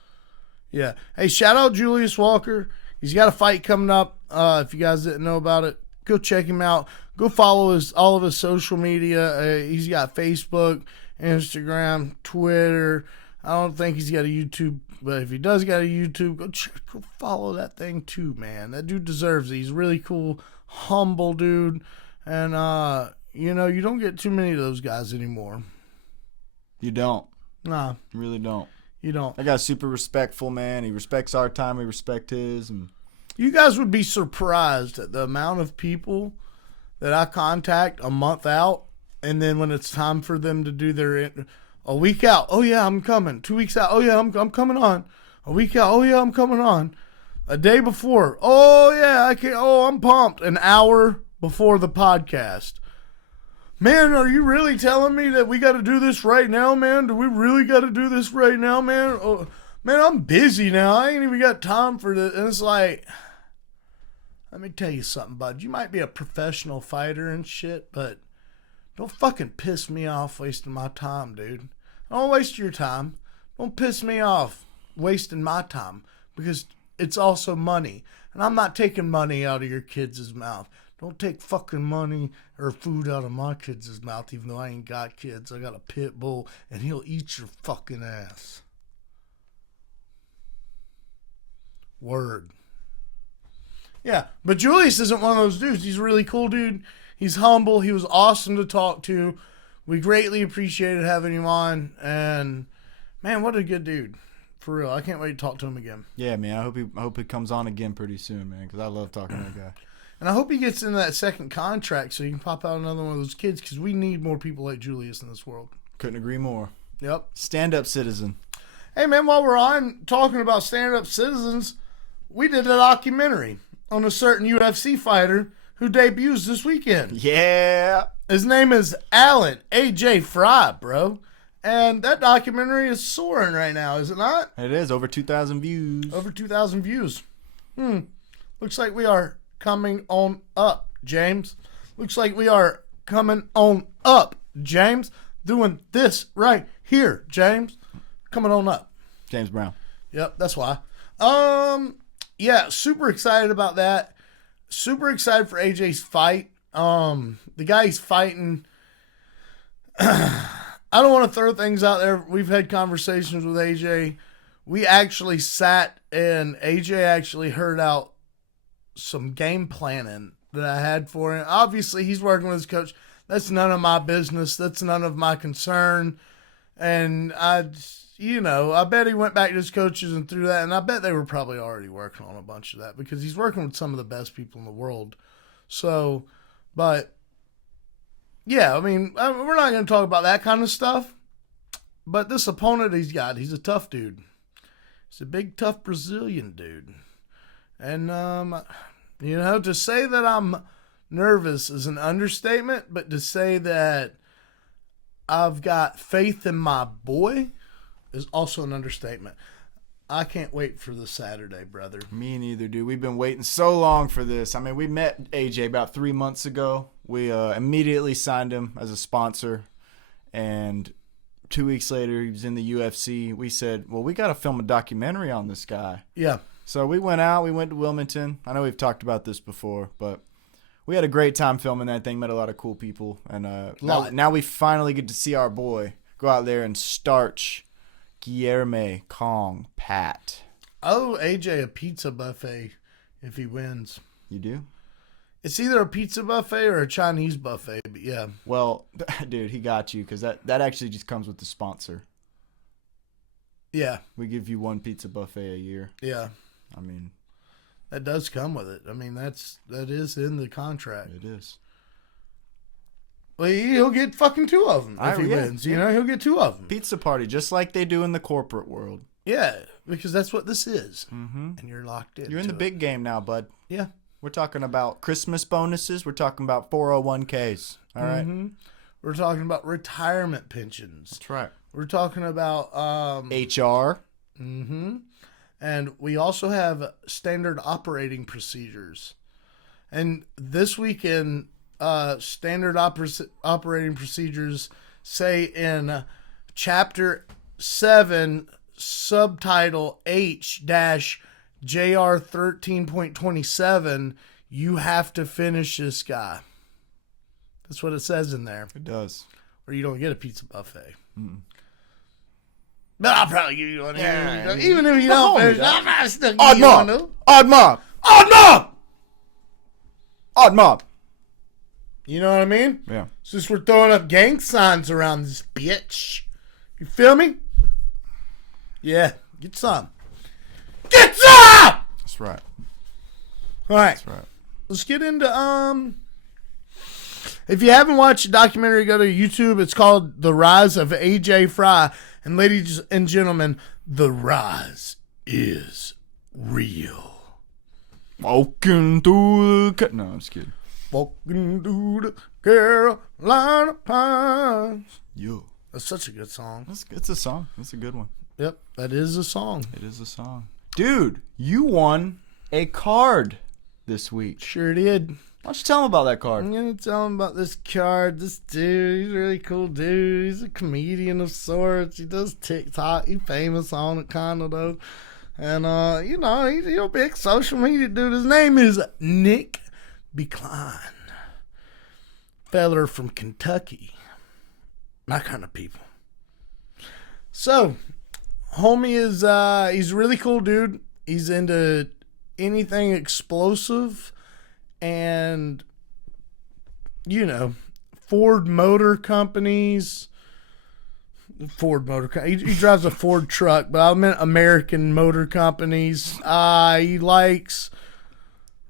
Yeah. Hey, shout out Julius Walker. He's got a fight coming up. If you guys didn't know about it, go check him out. Go follow all of his social media. He's got Facebook, Instagram, Twitter. I don't think he's got a YouTube But if he does got a YouTube, go follow that thing too, man. That dude deserves it. He's really cool, humble dude. And, you don't get too many of those guys anymore. You don't. Nah. You really don't. You don't. That guy's super respectful, man. He respects our time. We respect his. And you guys would be surprised at the amount of people that I contact a month out, and then when it's time for them to do a week out, oh yeah, I'm coming. 2 weeks out, oh yeah, I'm coming on. A week out, oh yeah, I'm coming on. A day before, oh yeah, I can't. Oh, I'm pumped. An hour before the podcast. Man, are you really telling me that we got to do this right now, man? Do we really got to do this right now, man? Oh, man, I'm busy now. I ain't even got time for this. And it's like, let me tell you something, bud. You might be a professional fighter and shit, but don't fucking piss me off wasting my time, dude. Don't waste your time. Don't piss me off wasting my time, because it's also money. And I'm not taking money out of your kids' mouth. Don't take fucking money or food out of my kids' mouth, even though I ain't got kids. I got a pit bull, and he'll eat your fucking ass. Word. Yeah, but Julius isn't one of those dudes. He's a really cool dude. He's humble. He was awesome to talk to. We greatly appreciated having him on. And, man, what a good dude. For real. I can't wait to talk to him again. Yeah, man. I hope he comes on again pretty soon, man, because I love talking to that guy. And I hope he gets into that second contract so he can pop out another one of those kids, because we need more people like Julius in this world. Couldn't agree more. Yep. Stand-up citizen. Hey, man, while we're on talking about stand-up citizens, we did a documentary on a certain UFC fighter who debuts this weekend. Yeah. His name is Alan A.J. Fry, bro. And that documentary is soaring right now, is it not? It is. Over 2,000 views. Over 2,000 views. Looks like we are coming on up, James. Looks like we are coming on up, James. Doing this right here, James. Coming on up. James Brown. Yep, that's why. Yeah, super excited about that. Super excited for AJ's fight. The guy he's fighting, I don't want to throw things out there. We've had conversations with AJ. We actually sat and AJ actually heard out some game planning that I had for him. Obviously, he's working with his coach. That's none of my business. That's none of my concern. And I bet he went back to his coaches and threw that. And I bet they were probably already working on a bunch of that, because he's working with some of the best people in the world. So, but yeah, I mean, we're not going to talk about that kind of stuff. But this opponent he's got, he's a tough dude. He's a big, tough Brazilian dude. And, to say that I'm nervous is an understatement, but to say that I've got faith in my boy is also an understatement. I can't wait for the Saturday, brother. Me neither, dude. We've been waiting so long for this. I mean, we met AJ about 3 months ago. We immediately signed him as a sponsor, and 2 weeks later, he was in the UFC. We said, well, we got to film a documentary on this guy. Yeah. So we went out. We went to Wilmington. I know we've talked about this before, but we had a great time filming that thing. Met a lot of cool people, and now we finally get to see our boy go out there and starch Guilherme Kong Pat. Oh, AJ a pizza buffet if he wins. You do? It's either a pizza buffet or a Chinese buffet, but yeah. Well, dude, he got you, because that actually just comes with the sponsor. Yeah. We give you one pizza buffet a year. Yeah. I mean, that does come with it. I mean, that is in the contract. It is. Well, he'll get fucking two of them if he wins. Yeah. He'll get two of them. Pizza party, just like they do in the corporate world. Yeah, because that's what this is. Mm-hmm. And you're locked in. You're in the big game now, bud. Yeah. We're talking about Christmas bonuses. We're talking about 401ks. All right. Mm-hmm. We're talking about retirement pensions. That's right. We're talking about HR. Mm-hmm. And we also have standard operating procedures. And this weekend, standard operating procedures say in Chapter 7, Subtitle H-JR 13.27, you have to finish this guy. That's what it says in there. It does. Or you don't get a pizza buffet. Mm. But I'll probably give you one. Yeah. Even if you don't finish, I'll probably still give Odd you one. mob. Odd mob. Odd mob. Odd mob. You know what I mean? Yeah. Since we're throwing up gang signs around this bitch. You feel me? Yeah. Get some. Get some! That's right. All right. That's right. Let's get into if you haven't watched the documentary, go to YouTube. It's called The Rise of AJ Fry. And ladies and gentlemen, the rise is real. Walking through the... No, I'm just kidding. Walking through the Carolina Pines. Yo. That's such a good song. It's a song. It's a good one. Yep, that is a song. It is a song. Dude, you won a card this week. Sure did. Why don't you tell him about that card? I'm going to tell him about this card. This dude, he's a really cool dude. He's a comedian of sorts. He does TikTok. He's famous on it, kind of, though. And, he's a big social media dude. His name is Nick Becline. Feller from Kentucky. My kind of people. So, homie is, he's a really cool dude. He's into anything explosive. And, Ford Motor Companies. He drives a Ford truck, but I meant American Motor Companies. He likes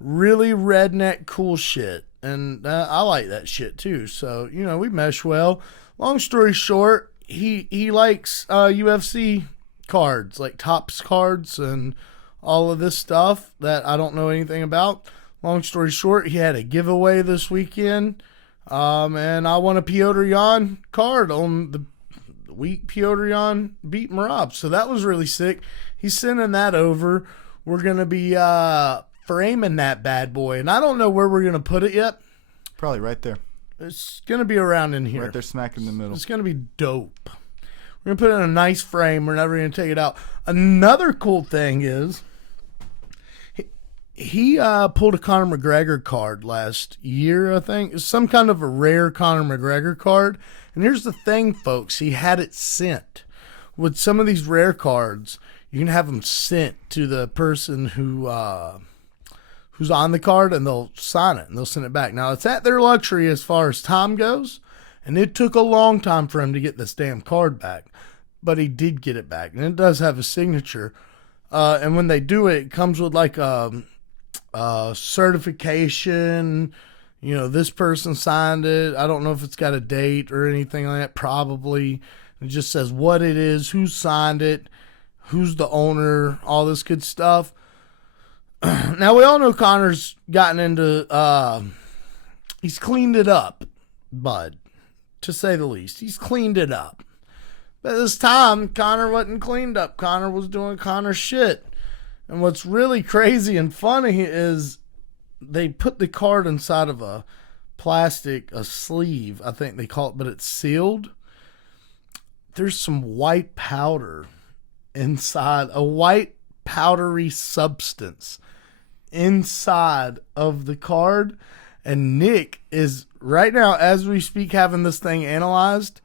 really redneck cool shit. And I like that shit too. So, we mesh well. Long story short, he likes UFC cards, like Topps cards and all of this stuff that I don't know anything about. Long story short, he had a giveaway this weekend, and I won a Piotr Jan card on the week Piotr Jan beat Marab. So that was really sick. He's sending that over. We're going to be framing that bad boy, and I don't know where we're going to put it yet. Probably right there. It's going to be around in here. Right there smack in the middle. It's going to be dope. We're going to put it in a nice frame. We're never going to take it out. Another cool thing is he pulled a Conor McGregor card last year, I think. It's some kind of a rare Conor McGregor card. And here's the thing, folks. He had it sent. With some of these rare cards, you can have them sent to the person who's on the card, and they'll sign it, and they'll send it back. Now, it's at their luxury as far as time goes, and it took a long time for him to get this damn card back. But he did get it back, and it does have a signature. And when they do it, it comes with like a certification, this person signed it. I don't know if it's got a date or anything like that. Probably. It just says what it is, who signed it, who's the owner, all this good stuff. Now, we all know Conor's gotten into, he's cleaned it up, bud, to say the least. He's cleaned it up. But this time, Conor wasn't cleaned up. Conor was doing Conor shit. And what's really crazy and funny is they put the card inside of a sleeve, I think they call it, but it's sealed. There's some white powder inside, a white powdery substance inside of the card. And Nick is right now, as we speak, having this thing analyzed.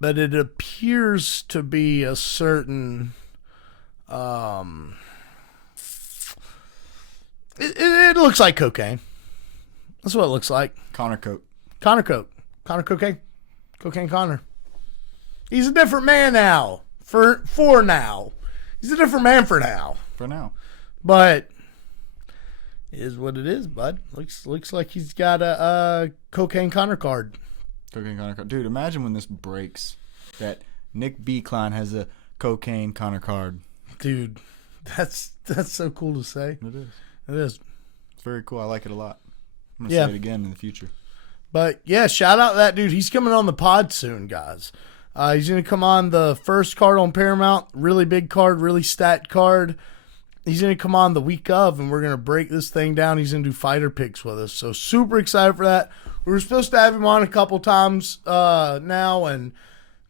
But it appears to be a certain... It looks like cocaine. That's what it looks like. Conor Coke. Conor cocaine. Cocaine Conor. He's a different man now. For now. He's a different man for now. For now. But it is what it is, bud. Looks like he's got a cocaine Conor card. Cocaine Conor card. Dude, imagine when this breaks that Nick Becline has a cocaine Conor card. Dude, that's so cool to say. It is. It is. It's very cool. I like it a lot. I'm going to say it again in the future. But, yeah, shout out to that dude. He's coming on the pod soon, guys. He's going to come on the first card on Paramount. Really big card, really stat card. He's going to come on the week of, and we're going to break this thing down. He's going to do fighter picks with us. So, super excited for that. We were supposed to have him on a couple times now, and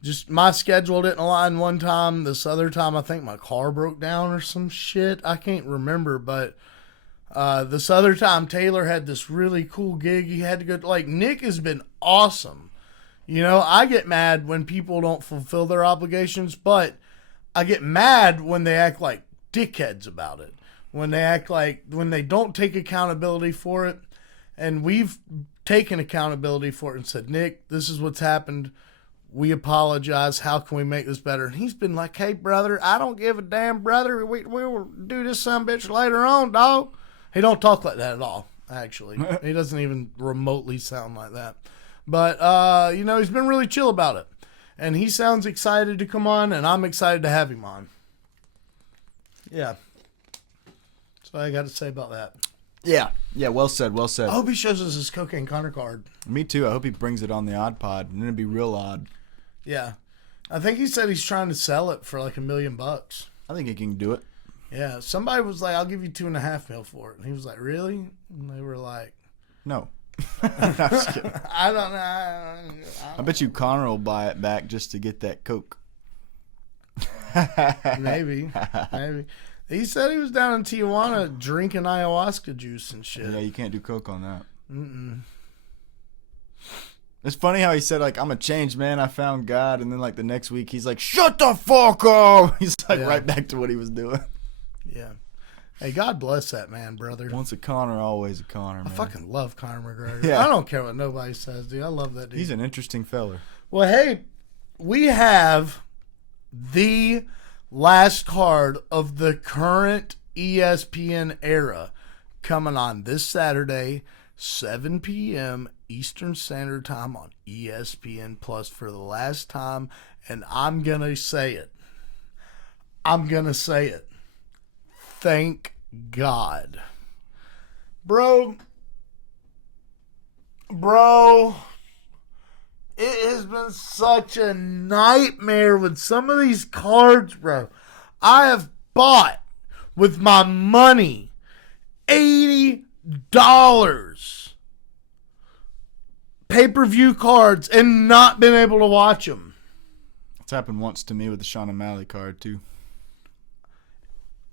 just my schedule didn't align one time. This other time, I think my car broke down or some shit. I can't remember, but this other time, Taylor had this really cool gig. He had to go. Like, Nick has been awesome You know, I get mad when people don't fulfill their obligations, but I get mad when they act like dickheads about it. When they don't take accountability for it. And we've taken accountability for it and said, Nick, this is what's happened. We apologize. How can we make this better? And he's been like, hey, brother, I don't give a damn, brother. We will do this son bitch later on, dog. He don't talk like that at all, actually. He doesn't even remotely sound like that. But, you know, he's been really chill about it. And he sounds excited to come on, and I'm excited to have him on. Yeah. That's what I got to say about that. Yeah. Yeah, well said, well said. I hope he shows us his Cocaine Connor card. Me too. I hope he brings it on the Odd Pod, and then it'd be real odd. Yeah. I think he said he's trying to sell it for like $1 million. I think he can do it. Yeah. Somebody was like, I'll give you $2.5 million for it. And he was like, really? And they were like, no. I'm just kidding. I don't know. I bet you Connor will buy it back just to get that Coke. Maybe. He said he was down in Tijuana drinking ayahuasca juice and shit. Yeah, you can't do Coke on that. Mm-mm. It's funny how he said, like, I'm a changed man, I found God, and then, like, the next week, he's like, shut the fuck up! He's, like, right back to what he was doing. Yeah. Hey, God bless that man, brother. Once a Connor, always a Connor, man. I fucking love Conor McGregor. Yeah. I don't care what nobody says, dude. I love that dude. He's an interesting fella. Well, hey, we have the last card of the current ESPN era coming on this Saturday, 7 p.m. Eastern Standard Time on ESPN Plus for the last time, and I'm going to say it. Thank God. Bro, it has been such a nightmare with some of these cards, bro. I have bought with my money $80 pay-per-view cards and not been able to watch them. It's happened once to me with the Sean O'Malley card, too.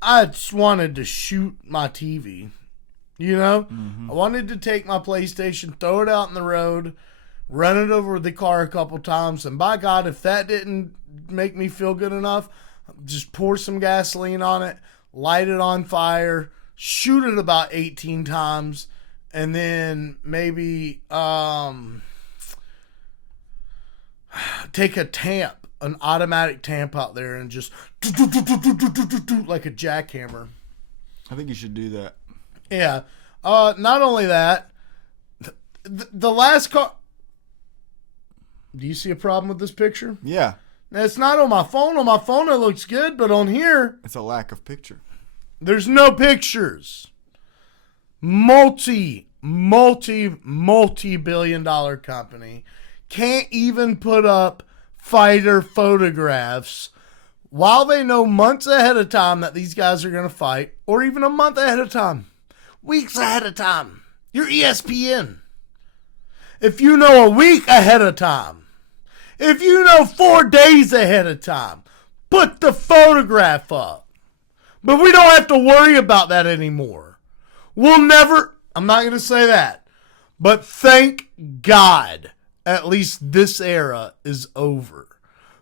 I just wanted to shoot my TV. You know? Mm-hmm. I wanted to take my PlayStation, throw it out in the road, run it over the car a couple times, and by God, if that didn't make me feel good enough, just pour some gasoline on it, light it on fire, shoot it about 18 times, and then maybe take a tamp, an automatic tamp out there, and just like a jackhammer. I think you should do that. Yeah. Not only that, the last car. Do you see a problem with this picture? Yeah. Now, it's not on my phone. On my phone, it looks good, but on here, it's a lack of picture. There's no pictures. Multi-billion-dollar company can't even put up fighter photographs while they know months ahead of time that these guys are going to fight, or even a month ahead of time, weeks ahead of time. You're ESPN. If you know a week ahead of time, if you know 4 days ahead of time, put the photograph up. But we don't have to worry about that anymore. We'll never, I'm not going to say that, but thank God at least this era is over.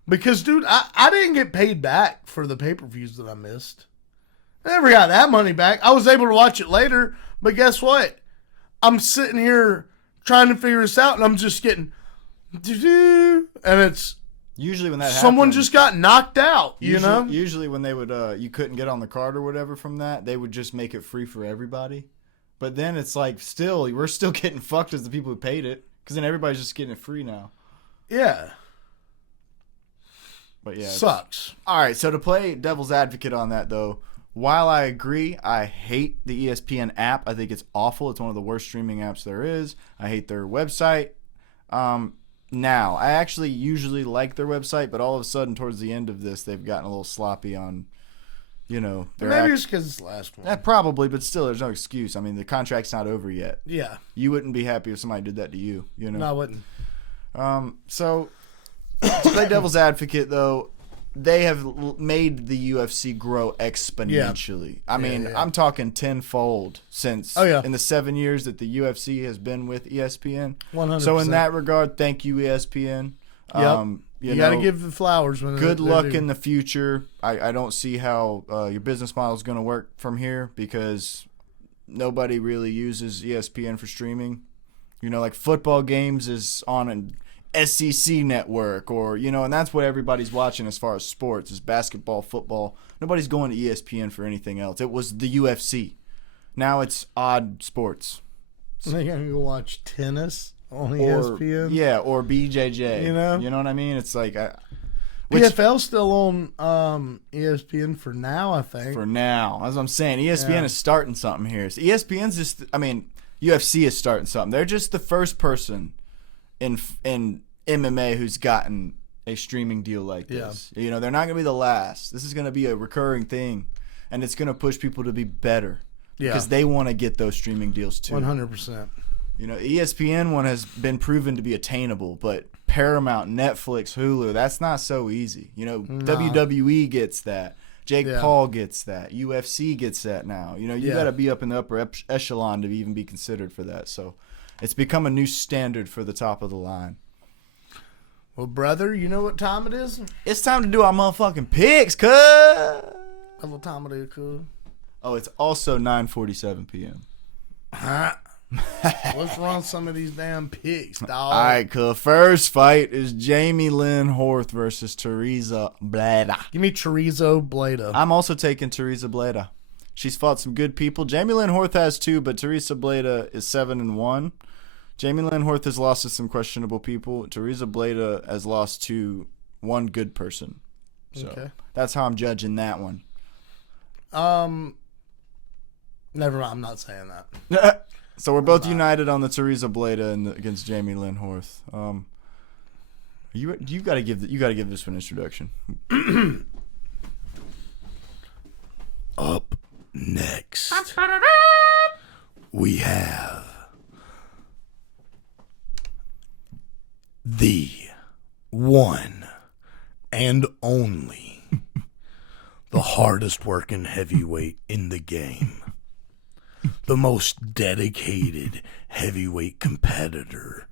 Because, dude, I didn't get paid back for the pay-per-views that I missed. I never got that money back. I was able to watch it later, but guess what? I'm sitting here trying to figure this out, and I'm just getting, and it's usually when that someone happens, just got knocked out. You know, usually when they would, you couldn't get on the card or whatever from that, they would just make it free for everybody. But then it's like, still, we're still getting fucked as the people who paid it, because then everybody's just getting it free now. Yeah. But yeah, sucks. All right, so to play devil's advocate on that though, while I agree, I hate the ESPN app. I think it's awful. It's one of the worst streaming apps there is. I hate their website. Now, I actually usually like their website, but all of a sudden towards the end of this, they've gotten a little sloppy on, you know. Maybe it's because it's the last one. Yeah, probably, but still, there's no excuse. I mean, the contract's not over yet. Yeah. You wouldn't be happy if somebody did that to you, you know? No, I wouldn't. So, to play devil's advocate, though, they have made the UFC grow exponentially. I mean, I'm talking tenfold since in the 7 years that the UFC has been with ESPN. 100%. So in that regard, thank you, ESPN. You got to give the flowers. Good luck in the future. I don't see how your business model is going to work from here because nobody really uses ESPN for streaming. You know, like football games is on an SEC network or, you know, and that's what everybody's watching as far as sports is basketball, football. Nobody's going to ESPN for anything else. It was the UFC. Now it's odd sports. They're going to go watch tennis on ESPN? Yeah, or BJJ. You know what I mean? It's like... PFL's still on ESPN for now, I think. For now. That's what I'm saying. ESPN is starting something here. So ESPN's just... I mean, UFC is starting something. They're just the first person in MMA who's gotten a streaming deal like this. You know, they're not going to be the last. This is going to be a recurring thing, and it's going to push people to be better because they want to get those streaming deals too. 100%. You know, ESPN one has been proven to be attainable, but Paramount, Netflix, Hulu, that's not so easy. You know, WWE gets that. Jake Paul gets that. UFC gets that now. You know, you got to be up in the upper echelon to even be considered for that. So it's become a new standard for the top of the line. Well, brother, you know what time it is? It's time to do our motherfucking picks, cuz. What time it is, cuz? Oh, it's also 9:47 p.m. Let's run some of these damn picks, dog. All right, cuz. First fight is Jamie Lynn Horth versus Teresa Bleda. Give me Chorizo Bleda. I'm also taking Teresa Bleda. She's fought some good people. Jamie Lynn Horth has 2, but Teresa Bleda is 7-1. Jamie Lynn Horth has lost to some questionable people. Teresa Bleda has lost to one good person. So that's how I'm judging that one. Never mind. I'm not saying that. So we're both united on the Teresa Bleda against Jamie Lynn Horth. You got to give this one an introduction. Up next, we have the one and only, the hardest working heavyweight in the game, the most dedicated heavyweight competitor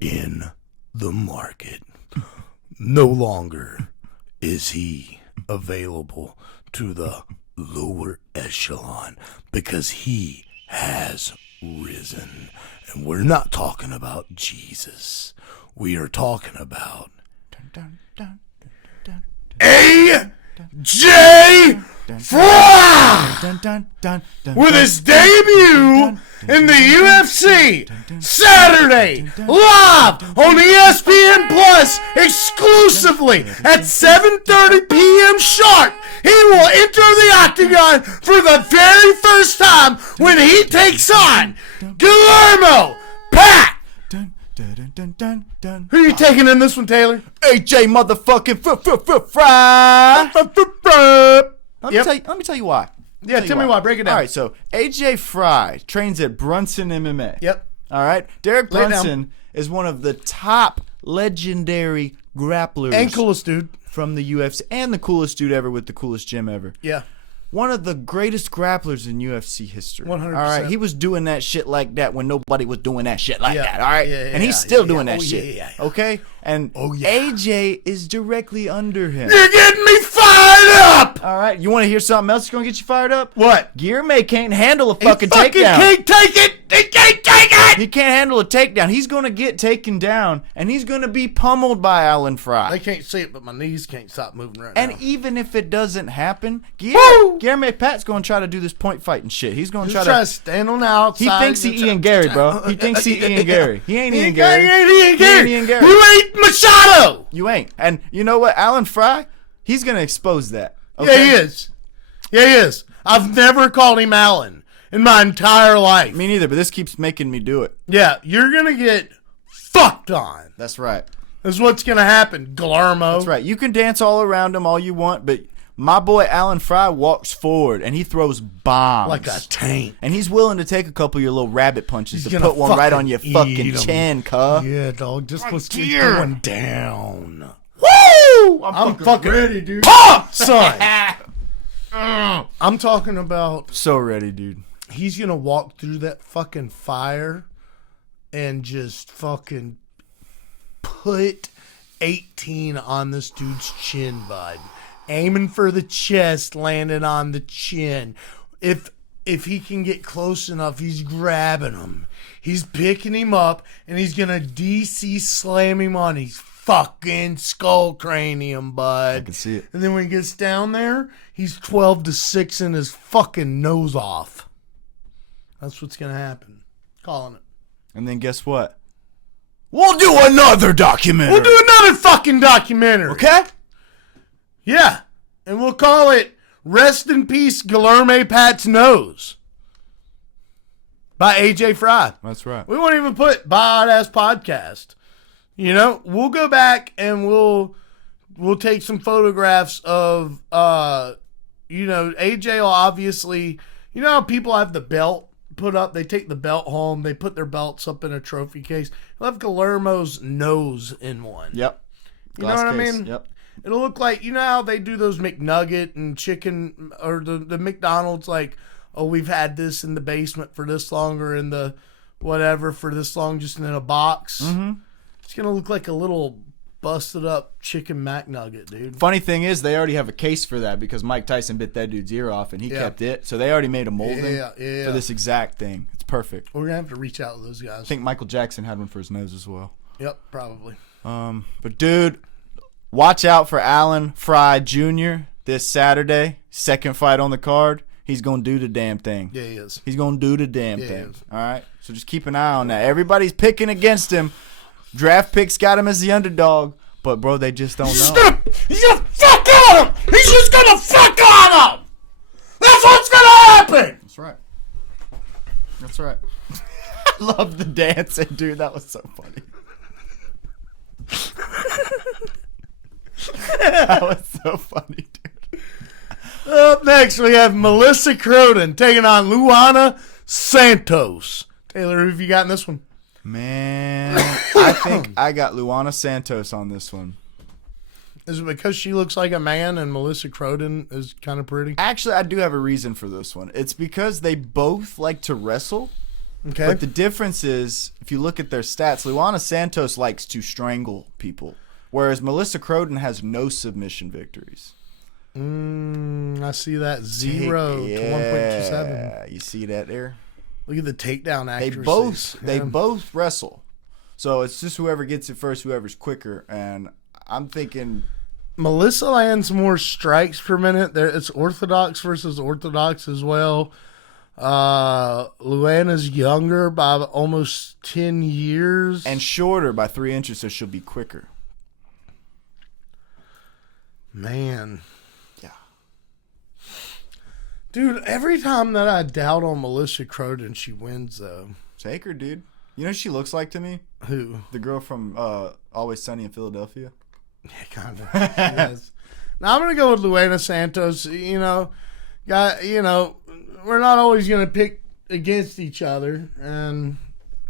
in the market. No longer is he available to the lower echelon because he has risen. And we're not talking about Jesus. We are talking about AJ Fry with his debut in the UFC Saturday live on ESPN Plus exclusively at 7:30 p.m. sharp. He will enter the octagon for the very first time when he takes on Guillermo Pat. Who are you taking in this one, Taylor? AJ motherfucking Fry. Let me tell you why. Tell me why. Break it down. All right, so AJ Fry trains at Brunson MMA. Yep. All right. Derek Brunson is one of the top legendary grapplers. And coolest dude. From the UFC. And the coolest dude ever with the coolest gym ever. Yeah. One of the greatest grapplers in UFC history. 100%. All right. He was doing that shit like that when nobody was doing that shit like that. All right. And he's still doing that shit. Okay. And AJ is directly under him. You're getting me fired up. All right. You want to hear something else that's going to get you fired up? What? Gearmay can't handle a fucking takedown. He can't take it. He can't take it. He can't handle a takedown. He's going to get taken down, and he's going to be pummeled by Alan Fry. They can't see it, but my knees can't stop moving right now. And even if it doesn't happen, Guillermo Pat's going to try to do this point fighting shit. He's going to try to stand on the outside. He thinks he Ian Gary, bro. He thinks he Ian Gary. He ain't Ian Gary. He ain't Ian Gary. You ain't Machado. You ain't. And you know what? Alan Fry, he's going to expose that. Okay? Yeah, he is. Yeah, he is. I've never called him Alan in my entire life. Me neither, but this keeps making me do it. Yeah, you're going to get fucked on. That's right. That's what's going to happen, Guillermo. That's right. You can dance all around him all you want, but my boy Alan Fry walks forward and he throws bombs. Like a tank. And he's willing to take a couple of your little rabbit punches to put one right on your fucking chin, cuh. Yeah, dog. Just what's going down. Woo! Woo! I'm fucking ready, dude. Son. I'm talking about So ready, dude. he's going to walk through that fucking fire and just fucking put 18 on this dude's chin, bud. Aiming for the chest, landing on the chin. If he can get close enough, he's grabbing him. He's picking him up, and he's going to DC slam him on his fucking skull cranium, bud. I can see it. And then when he gets down there, he's 12-6 in his fucking nose off. That's what's going to happen. Calling it. And then guess what? We'll do another documentary. We'll do another fucking documentary. Okay? Yeah. And we'll call it Rest in Peace, Guilherme Pat's Nose by AJ Fry. That's right. We won't even put by Oddass Podcast. You know, we'll go back and we'll take some photographs of, AJ will obviously, how people have the belt put up, they take the belt home, they put their belts up in a trophy case. He'll have Guillermo's nose in one. Yep. You know what I case. mean? Yep. It'll look like, how they do those McNugget and chicken, or the McDonald's, like, oh, we've had this in the basement for this long, or in the whatever for this long, just in a box. Mm-hmm. It's going to look like a little busted up chicken McNugget, dude. Funny thing is, they already have a case for that because Mike Tyson bit that dude's ear off and he kept it. So they already made a molding for this exact thing. It's perfect. We're going to have to reach out to those guys. I think Michael Jackson had one for his nose as well. Yep, probably. But dude, watch out for Alan Fry Jr. this Saturday. Second fight on the card. He's going to do the damn thing. Yeah, he is. He's going to do the damn Yeah, he thing. is. All right? So just keep an eye on that. Everybody's picking against him. Draft picks got him as the underdog. But, bro, they just don't know. He's gonna fuck on him! He's just gonna fuck on him! That's what's gonna happen! That's right. That's right. I love the dancing, dude. That was so funny. That was so funny, dude. Up next, we have Melissa Croden taking on Luana Santos. Taylor, who have you got in this one? Man, I think I got Luana Santos on this one. Is it because she looks like a man and Melissa Croden is kind of pretty? Actually, I do have a reason for this one. It's because they both like to wrestle. Okay. But the difference is, if you look at their stats, Luana Santos likes to strangle people, whereas Melissa Croden has no submission victories. I see that 0 to 1.27. You see that there? Look at the takedown accuracy. They both wrestle. So it's just whoever gets it first, whoever's quicker. And I'm thinking Melissa lands more strikes per minute. It's orthodox versus orthodox as well. Luana's younger by almost 10 years. And shorter by 3 inches, so she'll be quicker. Man. Yeah. Dude, every time that I doubt on Melissa Croden, she wins, though. Take her, dude. You know who she looks like to me? Who? The girl from Always Sunny in Philadelphia. Yeah, kind of. Yes. Now, I'm going to go with Luana Santos. We're not always going to pick against each other. And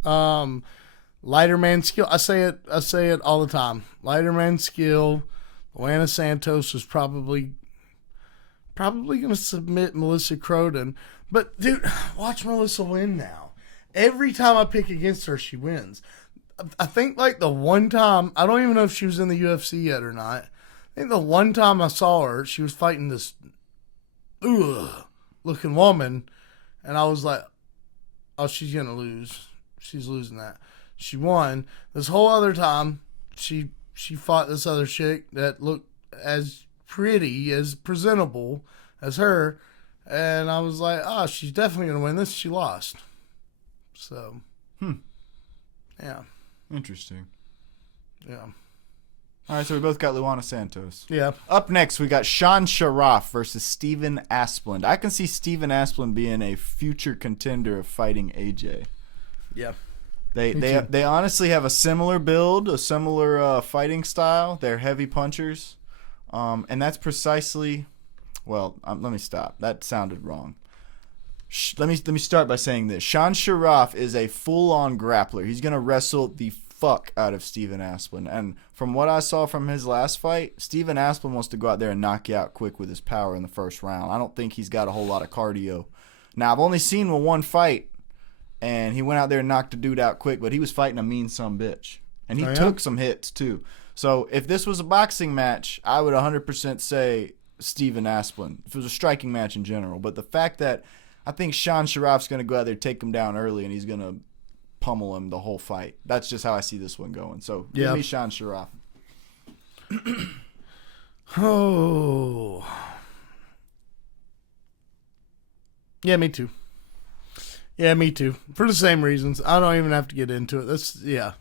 lighter man skill. I say it all the time. Lighter man skill. Luana Santos is probably going to submit Melissa Croden. But, dude, watch Melissa win now. Every time I pick against her, she wins. I think, like, the one time, I don't even know if she was in the UFC yet or not. I think the one time I saw her, she was fighting this looking woman. And I was like, oh, she's going to lose. She's losing that. She won. This whole other time, she fought this other chick that looked as pretty, as presentable as her. And I was like, oh, she's definitely going to win this. She lost. So, yeah. Interesting. Yeah. All right, so we both got Luana Santos. Yeah. Up next, we got Sean Sharaf versus Steven Asplund. I can see Steven Asplund being a future contender of fighting AJ. Yeah. They honestly have a similar build, a similar fighting style. They're heavy punchers. And that's precisely... Well, let me stop. That sounded wrong. Let me start by saying this. Sean Sharaf is a full-on grappler. He's going to wrestle the fuck out of Steven Asplin. And from what I saw from his last fight, Steven Asplin wants to go out there and knock you out quick with his power in the first round. I don't think he's got a whole lot of cardio. Now, I've only seen one fight, and he went out there and knocked a dude out quick, but he was fighting a mean sumbitch. And he took some hits, too. So if this was a boxing match, I would 100% say Steven Asplin. If it was a striking match in general. But the fact that I think Sean Sharaf's going to go out there, take him down early, and he's going to pummel him the whole fight. That's just how I see this one going. So give me Sean Sharaf. Oh. Yeah, me too. Yeah, me too. For the same reasons. I don't even have to get into it.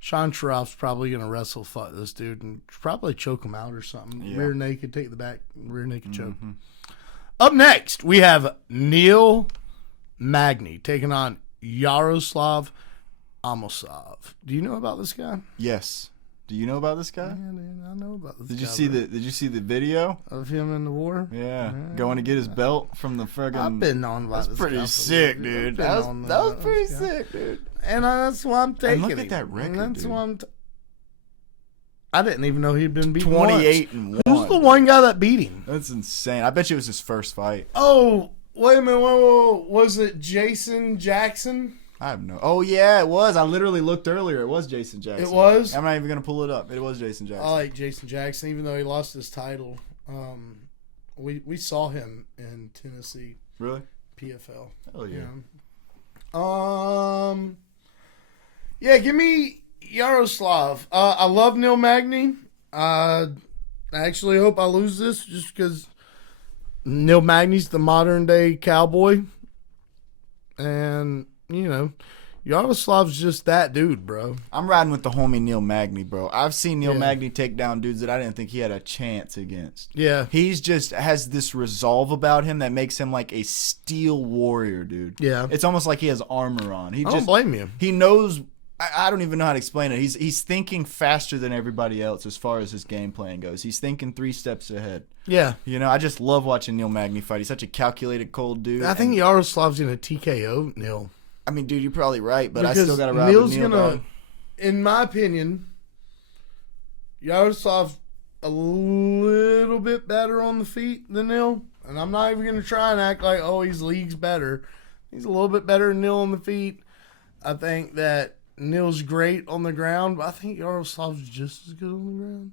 Sean Sharaf's probably going to wrestle fight this dude and probably choke him out or something. Yeah. Rear naked, take the back, rear naked choke. Up next, we have Neil Magny taking on Yaroslav Amosov. Do you know about this guy? Yes. Do you know about this guy? Yeah, dude, I know about this guy. Did you see the video of him in the war? Yeah. Going to get his belt from the friggin'... I've been on about this guy. That's pretty sick, dude. That was pretty sick, dude. And that's why I'm taking it. Look at that record, that's why I didn't even know he'd been beaten 28-1. Who's the one guy that beat him? That's insane. I bet you it was his first fight. Oh, wait a minute. Whoa. Was it Jason Jackson? I have no... Oh, yeah, it was. I literally looked earlier. It was Jason Jackson. It was? I'm not even going to pull it up. It was Jason Jackson. I like Jason Jackson, even though he lost his title. We saw him in Tennessee. Really? PFL. Oh, yeah. Yeah, give me Yaroslav. I love Neil Magny. I actually hope I lose this just because Neil Magny's the modern day cowboy. And, you know, Yaroslav's just that dude, bro. I'm riding with the homie Neil Magny, bro. I've seen Neil Magny take down dudes that I didn't think he had a chance against. Yeah. He's just has this resolve about him that makes him like a steel warrior, dude. Yeah. It's almost like he has armor on. I don't blame you. He knows... I don't even know how to explain it. He's thinking faster than everybody else as far as his game plan goes. He's thinking 3 steps ahead. Yeah. You know, I just love watching Neil Magny fight. He's such a calculated, cold dude. I think Yaroslav's going to TKO Neil. I mean, dude, you're probably right, but because I still got to ride Neil's with Neil. Gonna, in my opinion, Yaroslav's a little bit better on the feet than Neil. And I'm not even going to try and act like, oh, he's leagues better. He's a little bit better than Neil on the feet. I think that Neil's great on the ground, but I think Yaroslav's just as good on the ground.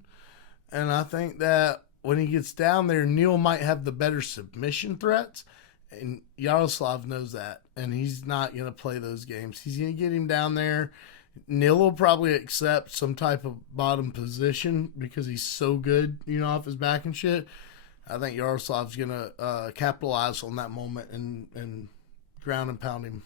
And I think that when he gets down there, Neil might have the better submission threats. And Yaroslav knows that. And he's not going to play those games. He's going to get him down there. Neil will probably accept some type of bottom position because he's so good, you know, off his back and shit. I think Yaroslav's going to capitalize on that moment and ground and pound him.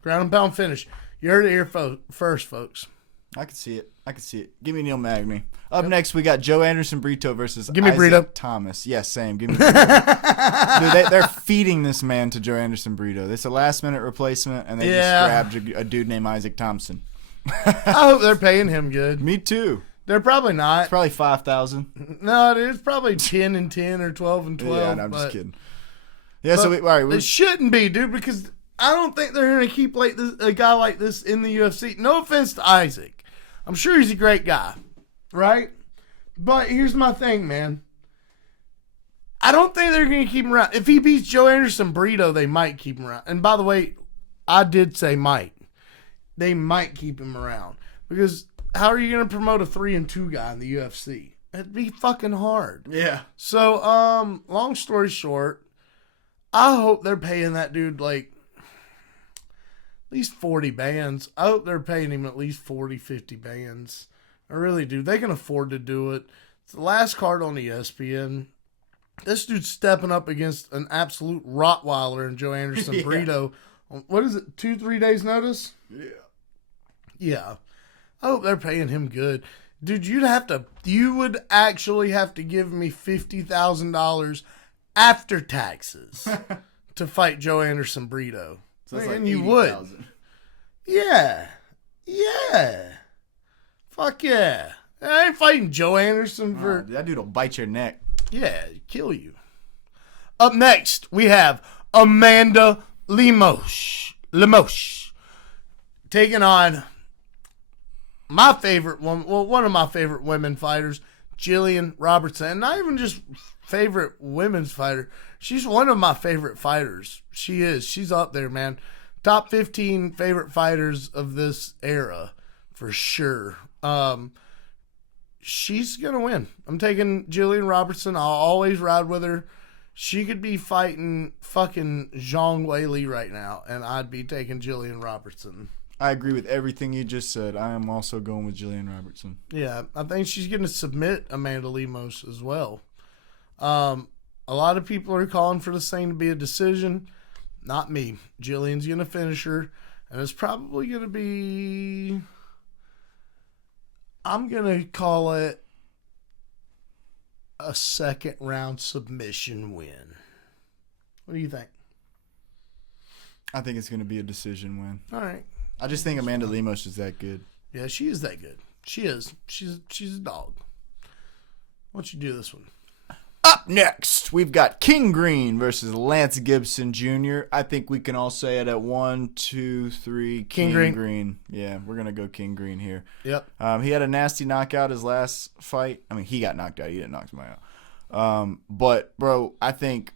Ground and pound finish. You heard it here first, folks. I can see it. Give me Neil Magny. Up next, we got Joe Anderson Brito versus Give me Isaac Brito. Thomas. Yes, same. Give me Brito. Dude, they're feeding this man to Joe Anderson Brito. It's a last-minute replacement, and they just grabbed a dude named Isaac Thompson. I hope they're paying him good. Me too. They're probably not. It's probably 5,000. No, it is probably 10 and 10 or 12 and 12. Yeah, no, I'm just kidding. Yeah, so all right. It shouldn't be, dude, because I don't think they're going to keep like this, a guy like this in the UFC. No offense to Isaac. I'm sure he's a great guy, right? But here's my thing, man. I don't think they're going to keep him around. If he beats Joe Anderson Brito, they might keep him around. And by the way, I did say might. They might keep him around. Because how are you going to promote a 3-2 guy in the UFC? It'd be fucking hard. Yeah. So, long story short, I hope they're paying that dude like at least 40 bands. I hope they're paying him at least 40, 50 bands. I really do. They can afford to do it. It's the last card on ESPN. This dude's stepping up against an absolute Rottweiler in Joe Anderson Brito. What is it, 2-3 days notice? Yeah. Yeah. I hope they're paying him good. Dude, you would actually have to give me $50,000 after taxes to fight Joe Anderson Brito. So it's and like you would. 80,000. Yeah. Yeah. Fuck yeah. I ain't fighting Joe Anderson for... that dude will bite your neck. Yeah, kill you. Up next, we have Amanda Lemos taking on my favorite one, well, one of my favorite women fighters, Jillian Robertson. And not even just favorite women's fighter. She's one of my favorite fighters. She is. She's up there, man. Top 15 favorite fighters of this era, for sure. She's going to win. I'm taking Jillian Robertson. I'll always ride with her. She could be fighting fucking Zhang Weili right now, and I'd be taking Jillian Robertson. I agree with everything you just said. I am also going with Jillian Robertson. Yeah, I think she's going to submit Amanda Lemos as well. A lot of people are calling for this thing to be a decision. Not me. Jillian's going to finish her, and it's probably going to be... I'm going to call it a second round submission win. What do you think? I think it's going to be a decision win. All right. I just think Amanda Lemos is that good. Yeah, she is that good. She is. She's a dog. Why don't you do this one? Up next, we've got King Green versus Lance Gibson Jr. I think we can all say it at 1, 2, 3. King Green. Yeah, we're going to go King Green here. Yep. He had a nasty knockout his last fight. I mean, he got knocked out. He didn't knock somebody out. But, bro, I think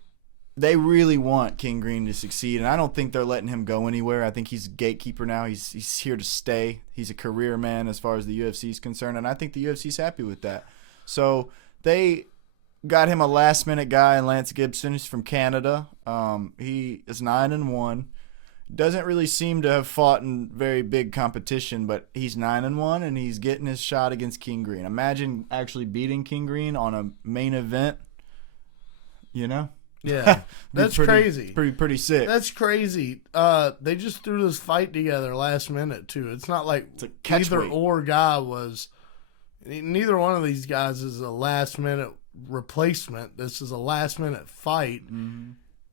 they really want King Green to succeed, and I don't think they're letting him go anywhere. I think he's a gatekeeper now. He's here to stay. He's a career man as far as the UFC is concerned, and I think the UFC's happy with that. So they got him a last-minute guy in Lance Gibson. He's from Canada. He is 9-1. Doesn't really seem to have fought in very big competition, but he's 9-1, and he's getting his shot against King Green. Imagine actually beating King Green on a main event. You know? Yeah, that's crazy. Pretty sick. That's crazy. They just threw this fight together last minute too. It's not like either or guy was. Neither one of these guys is a last minute replacement. This is a last minute fight,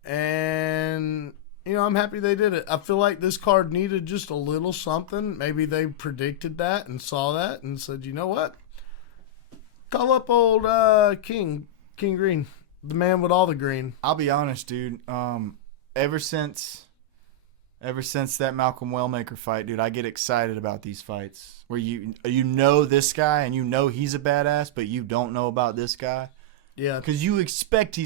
and I'm happy they did it. I feel like this card needed just a little something. Maybe they predicted that and saw that and said, you know what? Call up old King Green. The man with all the green. I'll be honest, dude. Ever since that Malcolm Wellmaker fight, dude, I get excited about these fights where you know this guy and you know he's a badass, but you don't know about this guy. Yeah, because you expect the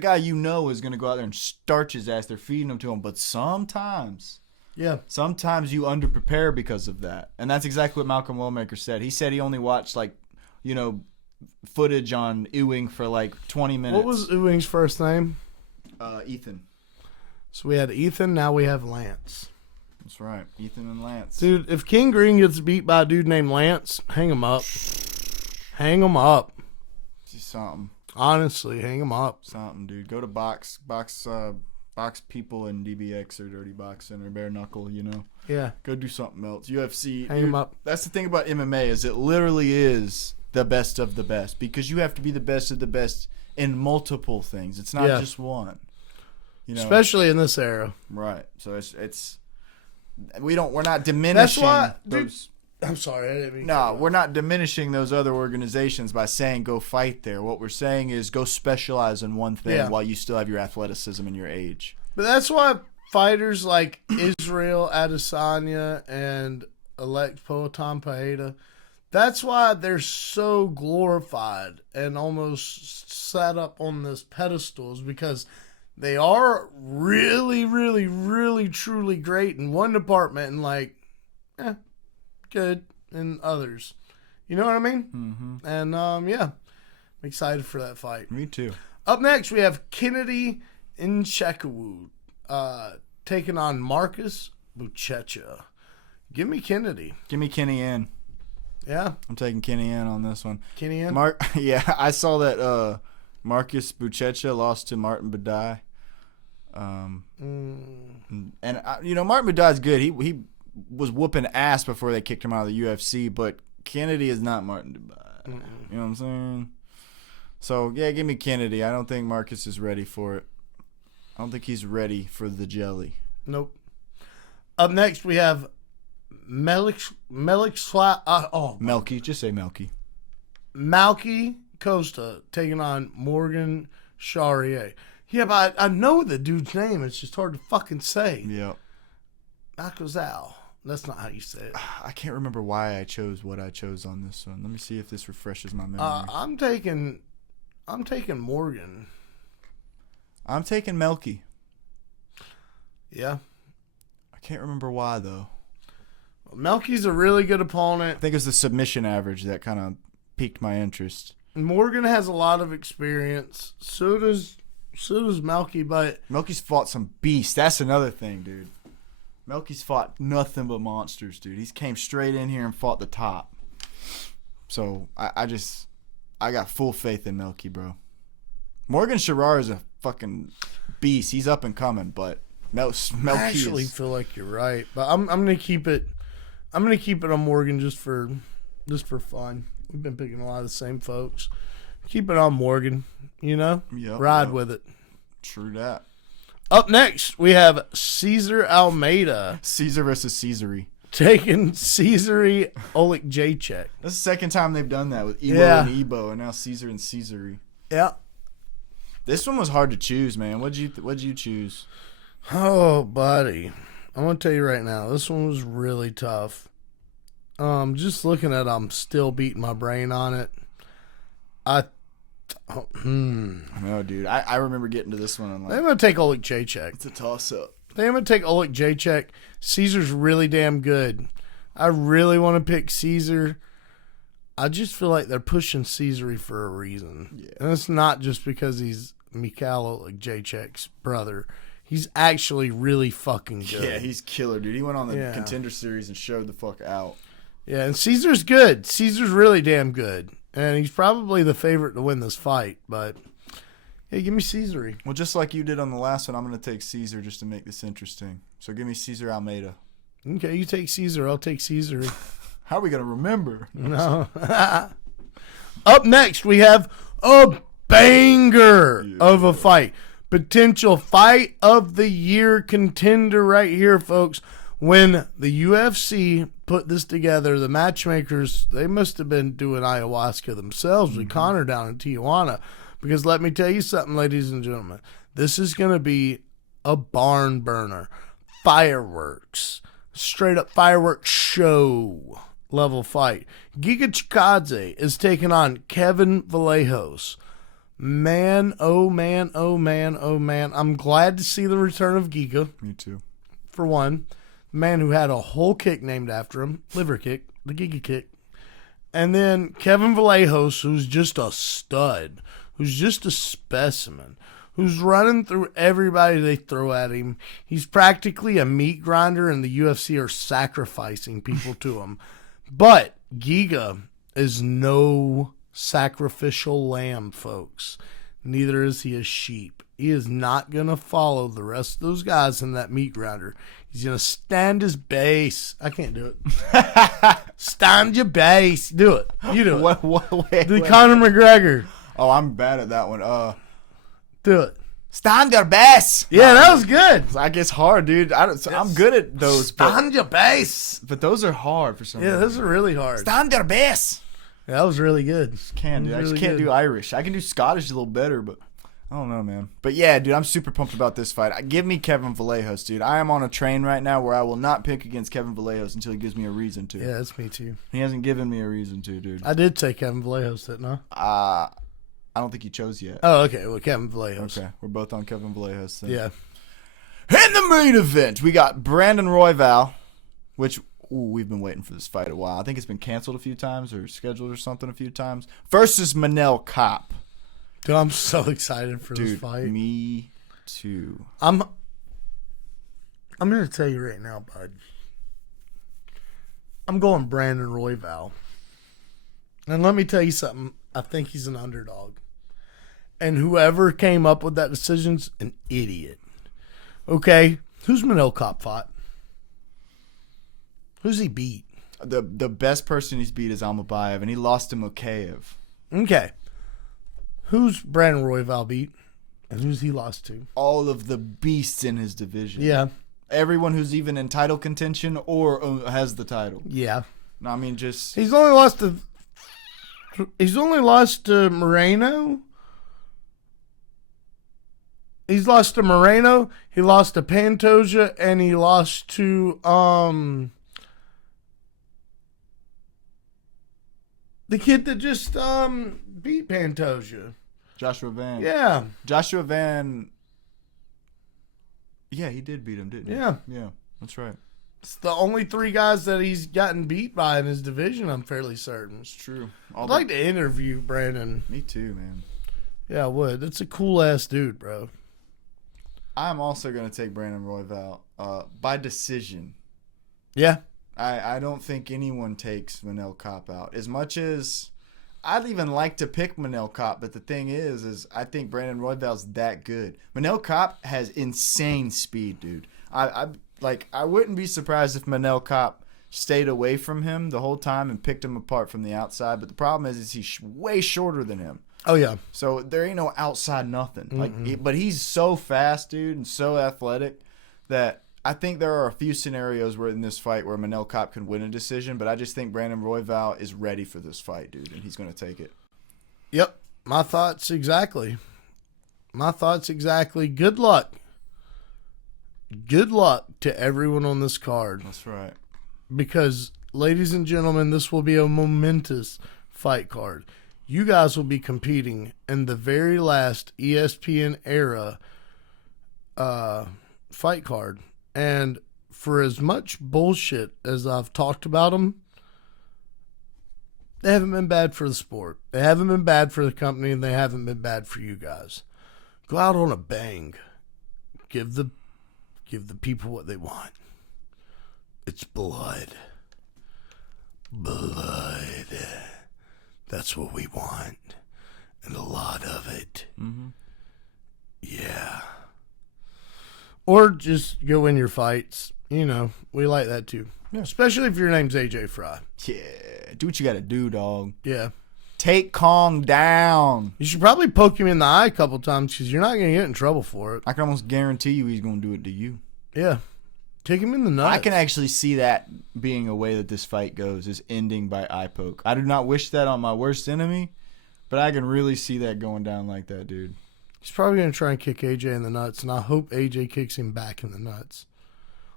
guy is gonna go out there and starch his ass. They're feeding him to him, but sometimes you underprepare because of that, and that's exactly what Malcolm Wellmaker said. He said he only watched footage on Ewing for like 20 minutes. What was Ewing's first name? Ethan. So we had Ethan, now we have Lance. That's right, Ethan and Lance. Dude, if King Green gets beat by a dude named Lance, hang him up. Hang him up. Something. Honestly, hang him up. Something, dude. Go to box people in DBX or Dirty Boxing or Bare Knuckle, Yeah. Go do something else. UFC. Hang him up. That's the thing about MMA is it literally is the best of the best because you have to be the best of the best in multiple things. It's not just one. Especially in this era. Right. So we're not diminishing. That's why, those. I'm sorry, I didn't mean we're not diminishing those other organizations by saying go fight there. What we're saying is go specialize in one thing while you still have your athleticism and your age. But that's why fighters like Israel Adesanya and Alex Poatan Paeta, that's why they're so glorified and almost set up on this pedestals because they are really, really, really, truly great in one department and good in others. You know what I mean? Mm-hmm. And, I'm excited for that fight. Me too. Up next, we have Kennedy Nzechukwu taking on Marcus Buchecha. Give me Kennedy. Give me Kenny in. Yeah. I'm taking Kenny in on this one. Kenny in? Yeah, I saw that Marcus Buchecha lost to Martin Badai. And Martin Badai's good. He was whooping ass before they kicked him out of the UFC, but Kennedy is not Martin Badai. You know what I'm saying? So, yeah, give me Kennedy. I don't think Marcus is ready for it. I don't think he's ready for the jelly. Nope. Up next, we have Melky. Just say Melky. Malky Costa taking on Morgan Charrier. Yeah, but I know the dude's name. It's just hard to fucking say. Yeah. Malkozal. That's not how you say it. I can't remember why I chose what I chose on this one. Let me see if this refreshes my memory. I'm taking Morgan. I'm taking Melky. Yeah. I can't remember why, though. Melky's a really good opponent. I think it was the submission average that kind of piqued my interest. Morgan has a lot of experience. So does Melky, but Melky's fought some beasts. That's another thing, dude. Melky's fought nothing but monsters, dude. He's came straight in here and fought the top. So I got full faith in Melky, bro. Morgan Sherrar is a fucking beast. He's up and coming, but Melky I actually feel like you're right. But I'm gonna keep it. I'm gonna keep it on Morgan just for fun. We've been picking a lot of the same folks. Keep it on Morgan. Ride with it. True that. Up next, we have Cesar Almeida. Caesar versus Caesary. Taking Caesary Oleg-Jacek. That's the second time they've done that with Ebo and Ebo, and now Caesar and Caesary. Yeah. This one was hard to choose, man. What'd you choose? Oh, buddy. I'm going to tell you right now, this one was really tough. Just looking at it, I'm still beating my brain on it. I know, dude. I remember getting to this one. I'm going to take Oleg-Jacek. It's a toss-up. I'm going to take Oleg-Jacek. Caesar's really damn good. I really want to pick Caesar. I just feel like they're pushing Caesary for a reason. Yeah. And it's not just because he's Mikhail Oleg-Jacek's brother. He's actually really fucking good. Yeah, he's killer, dude. He went on the Contender Series and showed the fuck out. Yeah, and Caesar's good. Caesar's really damn good. And he's probably the favorite to win this fight. But, hey, give me Caesary. Well, just like you did on the last one, I'm going to take Caesar just to make this interesting. So give me Cesar Almeida. Okay, you take Caesar. I'll take Caesary. How are we going to remember? No. Up next, we have a banger of a fight. Potential fight of the year contender right here, folks. When the UFC put this together, the matchmakers, they must have been doing ayahuasca themselves with Connor down in Tijuana. Because let me tell you something, ladies and gentlemen. This is going to be a barn burner. Fireworks. Straight up fireworks show level fight. Giga Chikadze is taking on Kevin Vallejos. Man, oh man, oh man, oh man. I'm glad to see the return of Giga. Me too. For one, the man who had a whole kick named after him, liver kick, the Giga kick. And then Kevin Vallejos, who's just a stud, who's just a specimen, who's running through everybody they throw at him. He's practically a meat grinder, and the UFC are sacrificing people to him. But Giga is no sacrificial lamb, folks. Neither is he a sheep. He is not going to follow the rest of those guys in that meat grinder. He's going to stand his base. I can't do it. Stand your base. Do it. You do it. Wait. Conor McGregor. Oh, I'm bad at that one. Do it. Stand your base. Yeah, that was good. Like, it's hard, dude. I'm good at those. Stand your base. But those are hard for some reason. Yeah, those are really hard. Stand your base. Yeah, that was really good. I just can't do Irish. I can do Scottish a little better, but I don't know, man. But yeah, dude, I'm super pumped about this fight. Give me Kevin Vallejos, dude. I am on a train right now where I will not pick against Kevin Vallejos until he gives me a reason to. Yeah, that's me too. He hasn't given me a reason to, dude. I did take Kevin Vallejos, didn't I? I don't think he chose yet. Oh, okay. Well, Kevin Vallejos. Okay, we're both on Kevin Vallejos. Then. Yeah. In the main event, we got Brandon Royval, which we've been waiting for this fight a while. I think it's been canceled a few times or scheduled or something a few times. Versus Manel Kape. Dude, I'm so excited for this fight. Me too. I'm going to tell you right now, bud. I'm going Brandon Royval. And let me tell you something. I think he's an underdog. And whoever came up with that decision's an idiot. Okay, who's Manel Kape fought? Who's he beat? The best person he's beat is Almabayev, and he lost to Mokaev. Okay. Who's Brandon Royval beat? And who's he lost to? All of the beasts in his division. Yeah. Everyone who's even in title contention or has the title. Yeah. No, I mean, just... He's only lost to Moreno. He's lost to Moreno. He lost to Pantoja, and he lost to The kid that just beat Pantoja. Joshua Van. Yeah. Joshua Van. Yeah, he did beat him, didn't he? Yeah. Yeah, that's right. It's the only 3 guys that he's gotten beat by in his division, I'm fairly certain. It's true. I'd like to interview Brandon. Me too, man. Yeah, I would. That's a cool-ass dude, bro. I'm also going to take Brandon Royval by decision. Yeah. I don't think anyone takes Manel Kape out. As much as I'd even like to pick Manel Kape, but the thing is I think Brandon Royval's that good. Manel Kape has insane speed, dude. I wouldn't be surprised if Manel Kape stayed away from him the whole time and picked him apart from the outside. But the problem is he's way shorter than him. Oh, yeah. So there ain't no outside nothing. But he's so fast, dude, and so athletic that I think there are a few scenarios where in this fight where Manel Kape can win a decision. But I just think Brandon Royval is ready for this fight, dude, and he's going to take it. Yep. My thoughts exactly. Good luck. Good luck to everyone on this card. That's right. Because, ladies and gentlemen, this will be a momentous fight card. You guys will be competing in the very last ESPN era fight card. And for as much bullshit as I've talked about them, they haven't been bad for the sport. They haven't been bad for the company, and they haven't been bad for you guys. Go out on a bang. Give the people what they want. It's blood. Blood. That's what we want. And a lot of it. Mm-hmm. Yeah. Or just go win your fights. You know, we like that too. Yeah. Especially if your name's AJ Fry. Yeah. Do what you got to do, dog. Yeah. Take Kong down. You should probably poke him in the eye a couple times because you're not going to get in trouble for it. I can almost guarantee you he's going to do it to you. Yeah. Take him in the nuts. I can actually see that being a way that this fight goes, is ending by eye poke. I do not wish that on my worst enemy, but I can really see that going down like that, dude. He's probably going to try and kick AJ in the nuts, and I hope AJ kicks him back in the nuts.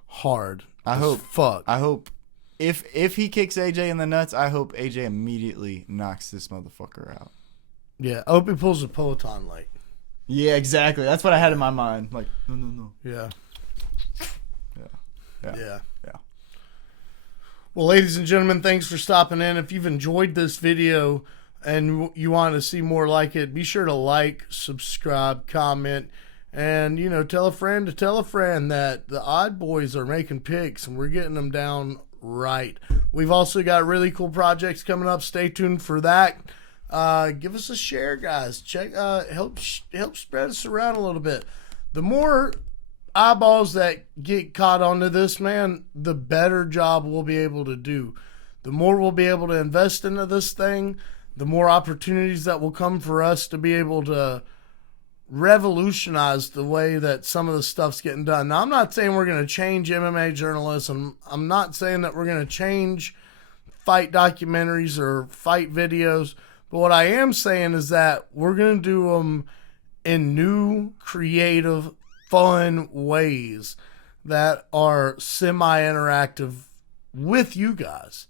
Hard. I hope. Fuck. I hope. If he kicks AJ in the nuts, I hope AJ immediately knocks this motherfucker out. Yeah. I hope he pulls a Peloton light. Yeah, exactly. That's what I had in my mind. Like, no. Yeah. Yeah. Well, ladies and gentlemen, thanks for stopping in. If you've enjoyed this video and you want to see more like it, be sure to like, subscribe, comment, and, you know, tell a friend to tell a friend that the Odd Boys are making picks and we're getting them down right. We've also got really cool projects coming up. Stay tuned for that. Give us a share, guys. Check, help spread us around a little bit. The more eyeballs that get caught onto this, man, the better job we'll be able to do. The more we'll be able to invest into this thing, the more opportunities that will come for us to be able to revolutionize the way that some of the stuff's getting done. Now, I'm not saying we're going to change MMA journalism. I'm not saying that we're going to change fight documentaries or fight videos. But what I am saying is that we're going to do them in new, creative, fun ways that are semi-interactive with you guys.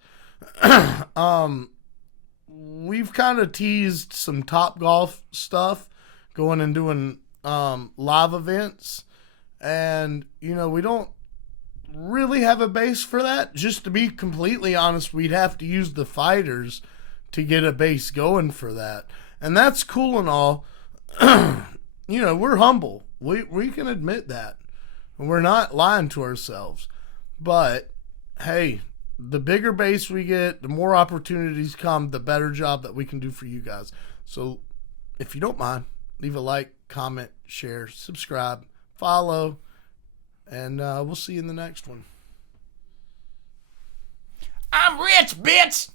We've kind of teased some Top Golf stuff, going and doing live events, and you know, we don't really have a base for that. Just to be completely honest, we'd have to use the fighters to get a base going for that, and that's cool and all. You know, we're humble. We can admit that. And we're not lying to ourselves. But, hey, the bigger base we get, the more opportunities come, the better job that we can do for you guys. So, if you don't mind, leave a like, comment, share, subscribe, follow, and we'll see you in the next one. I'm rich, bitch!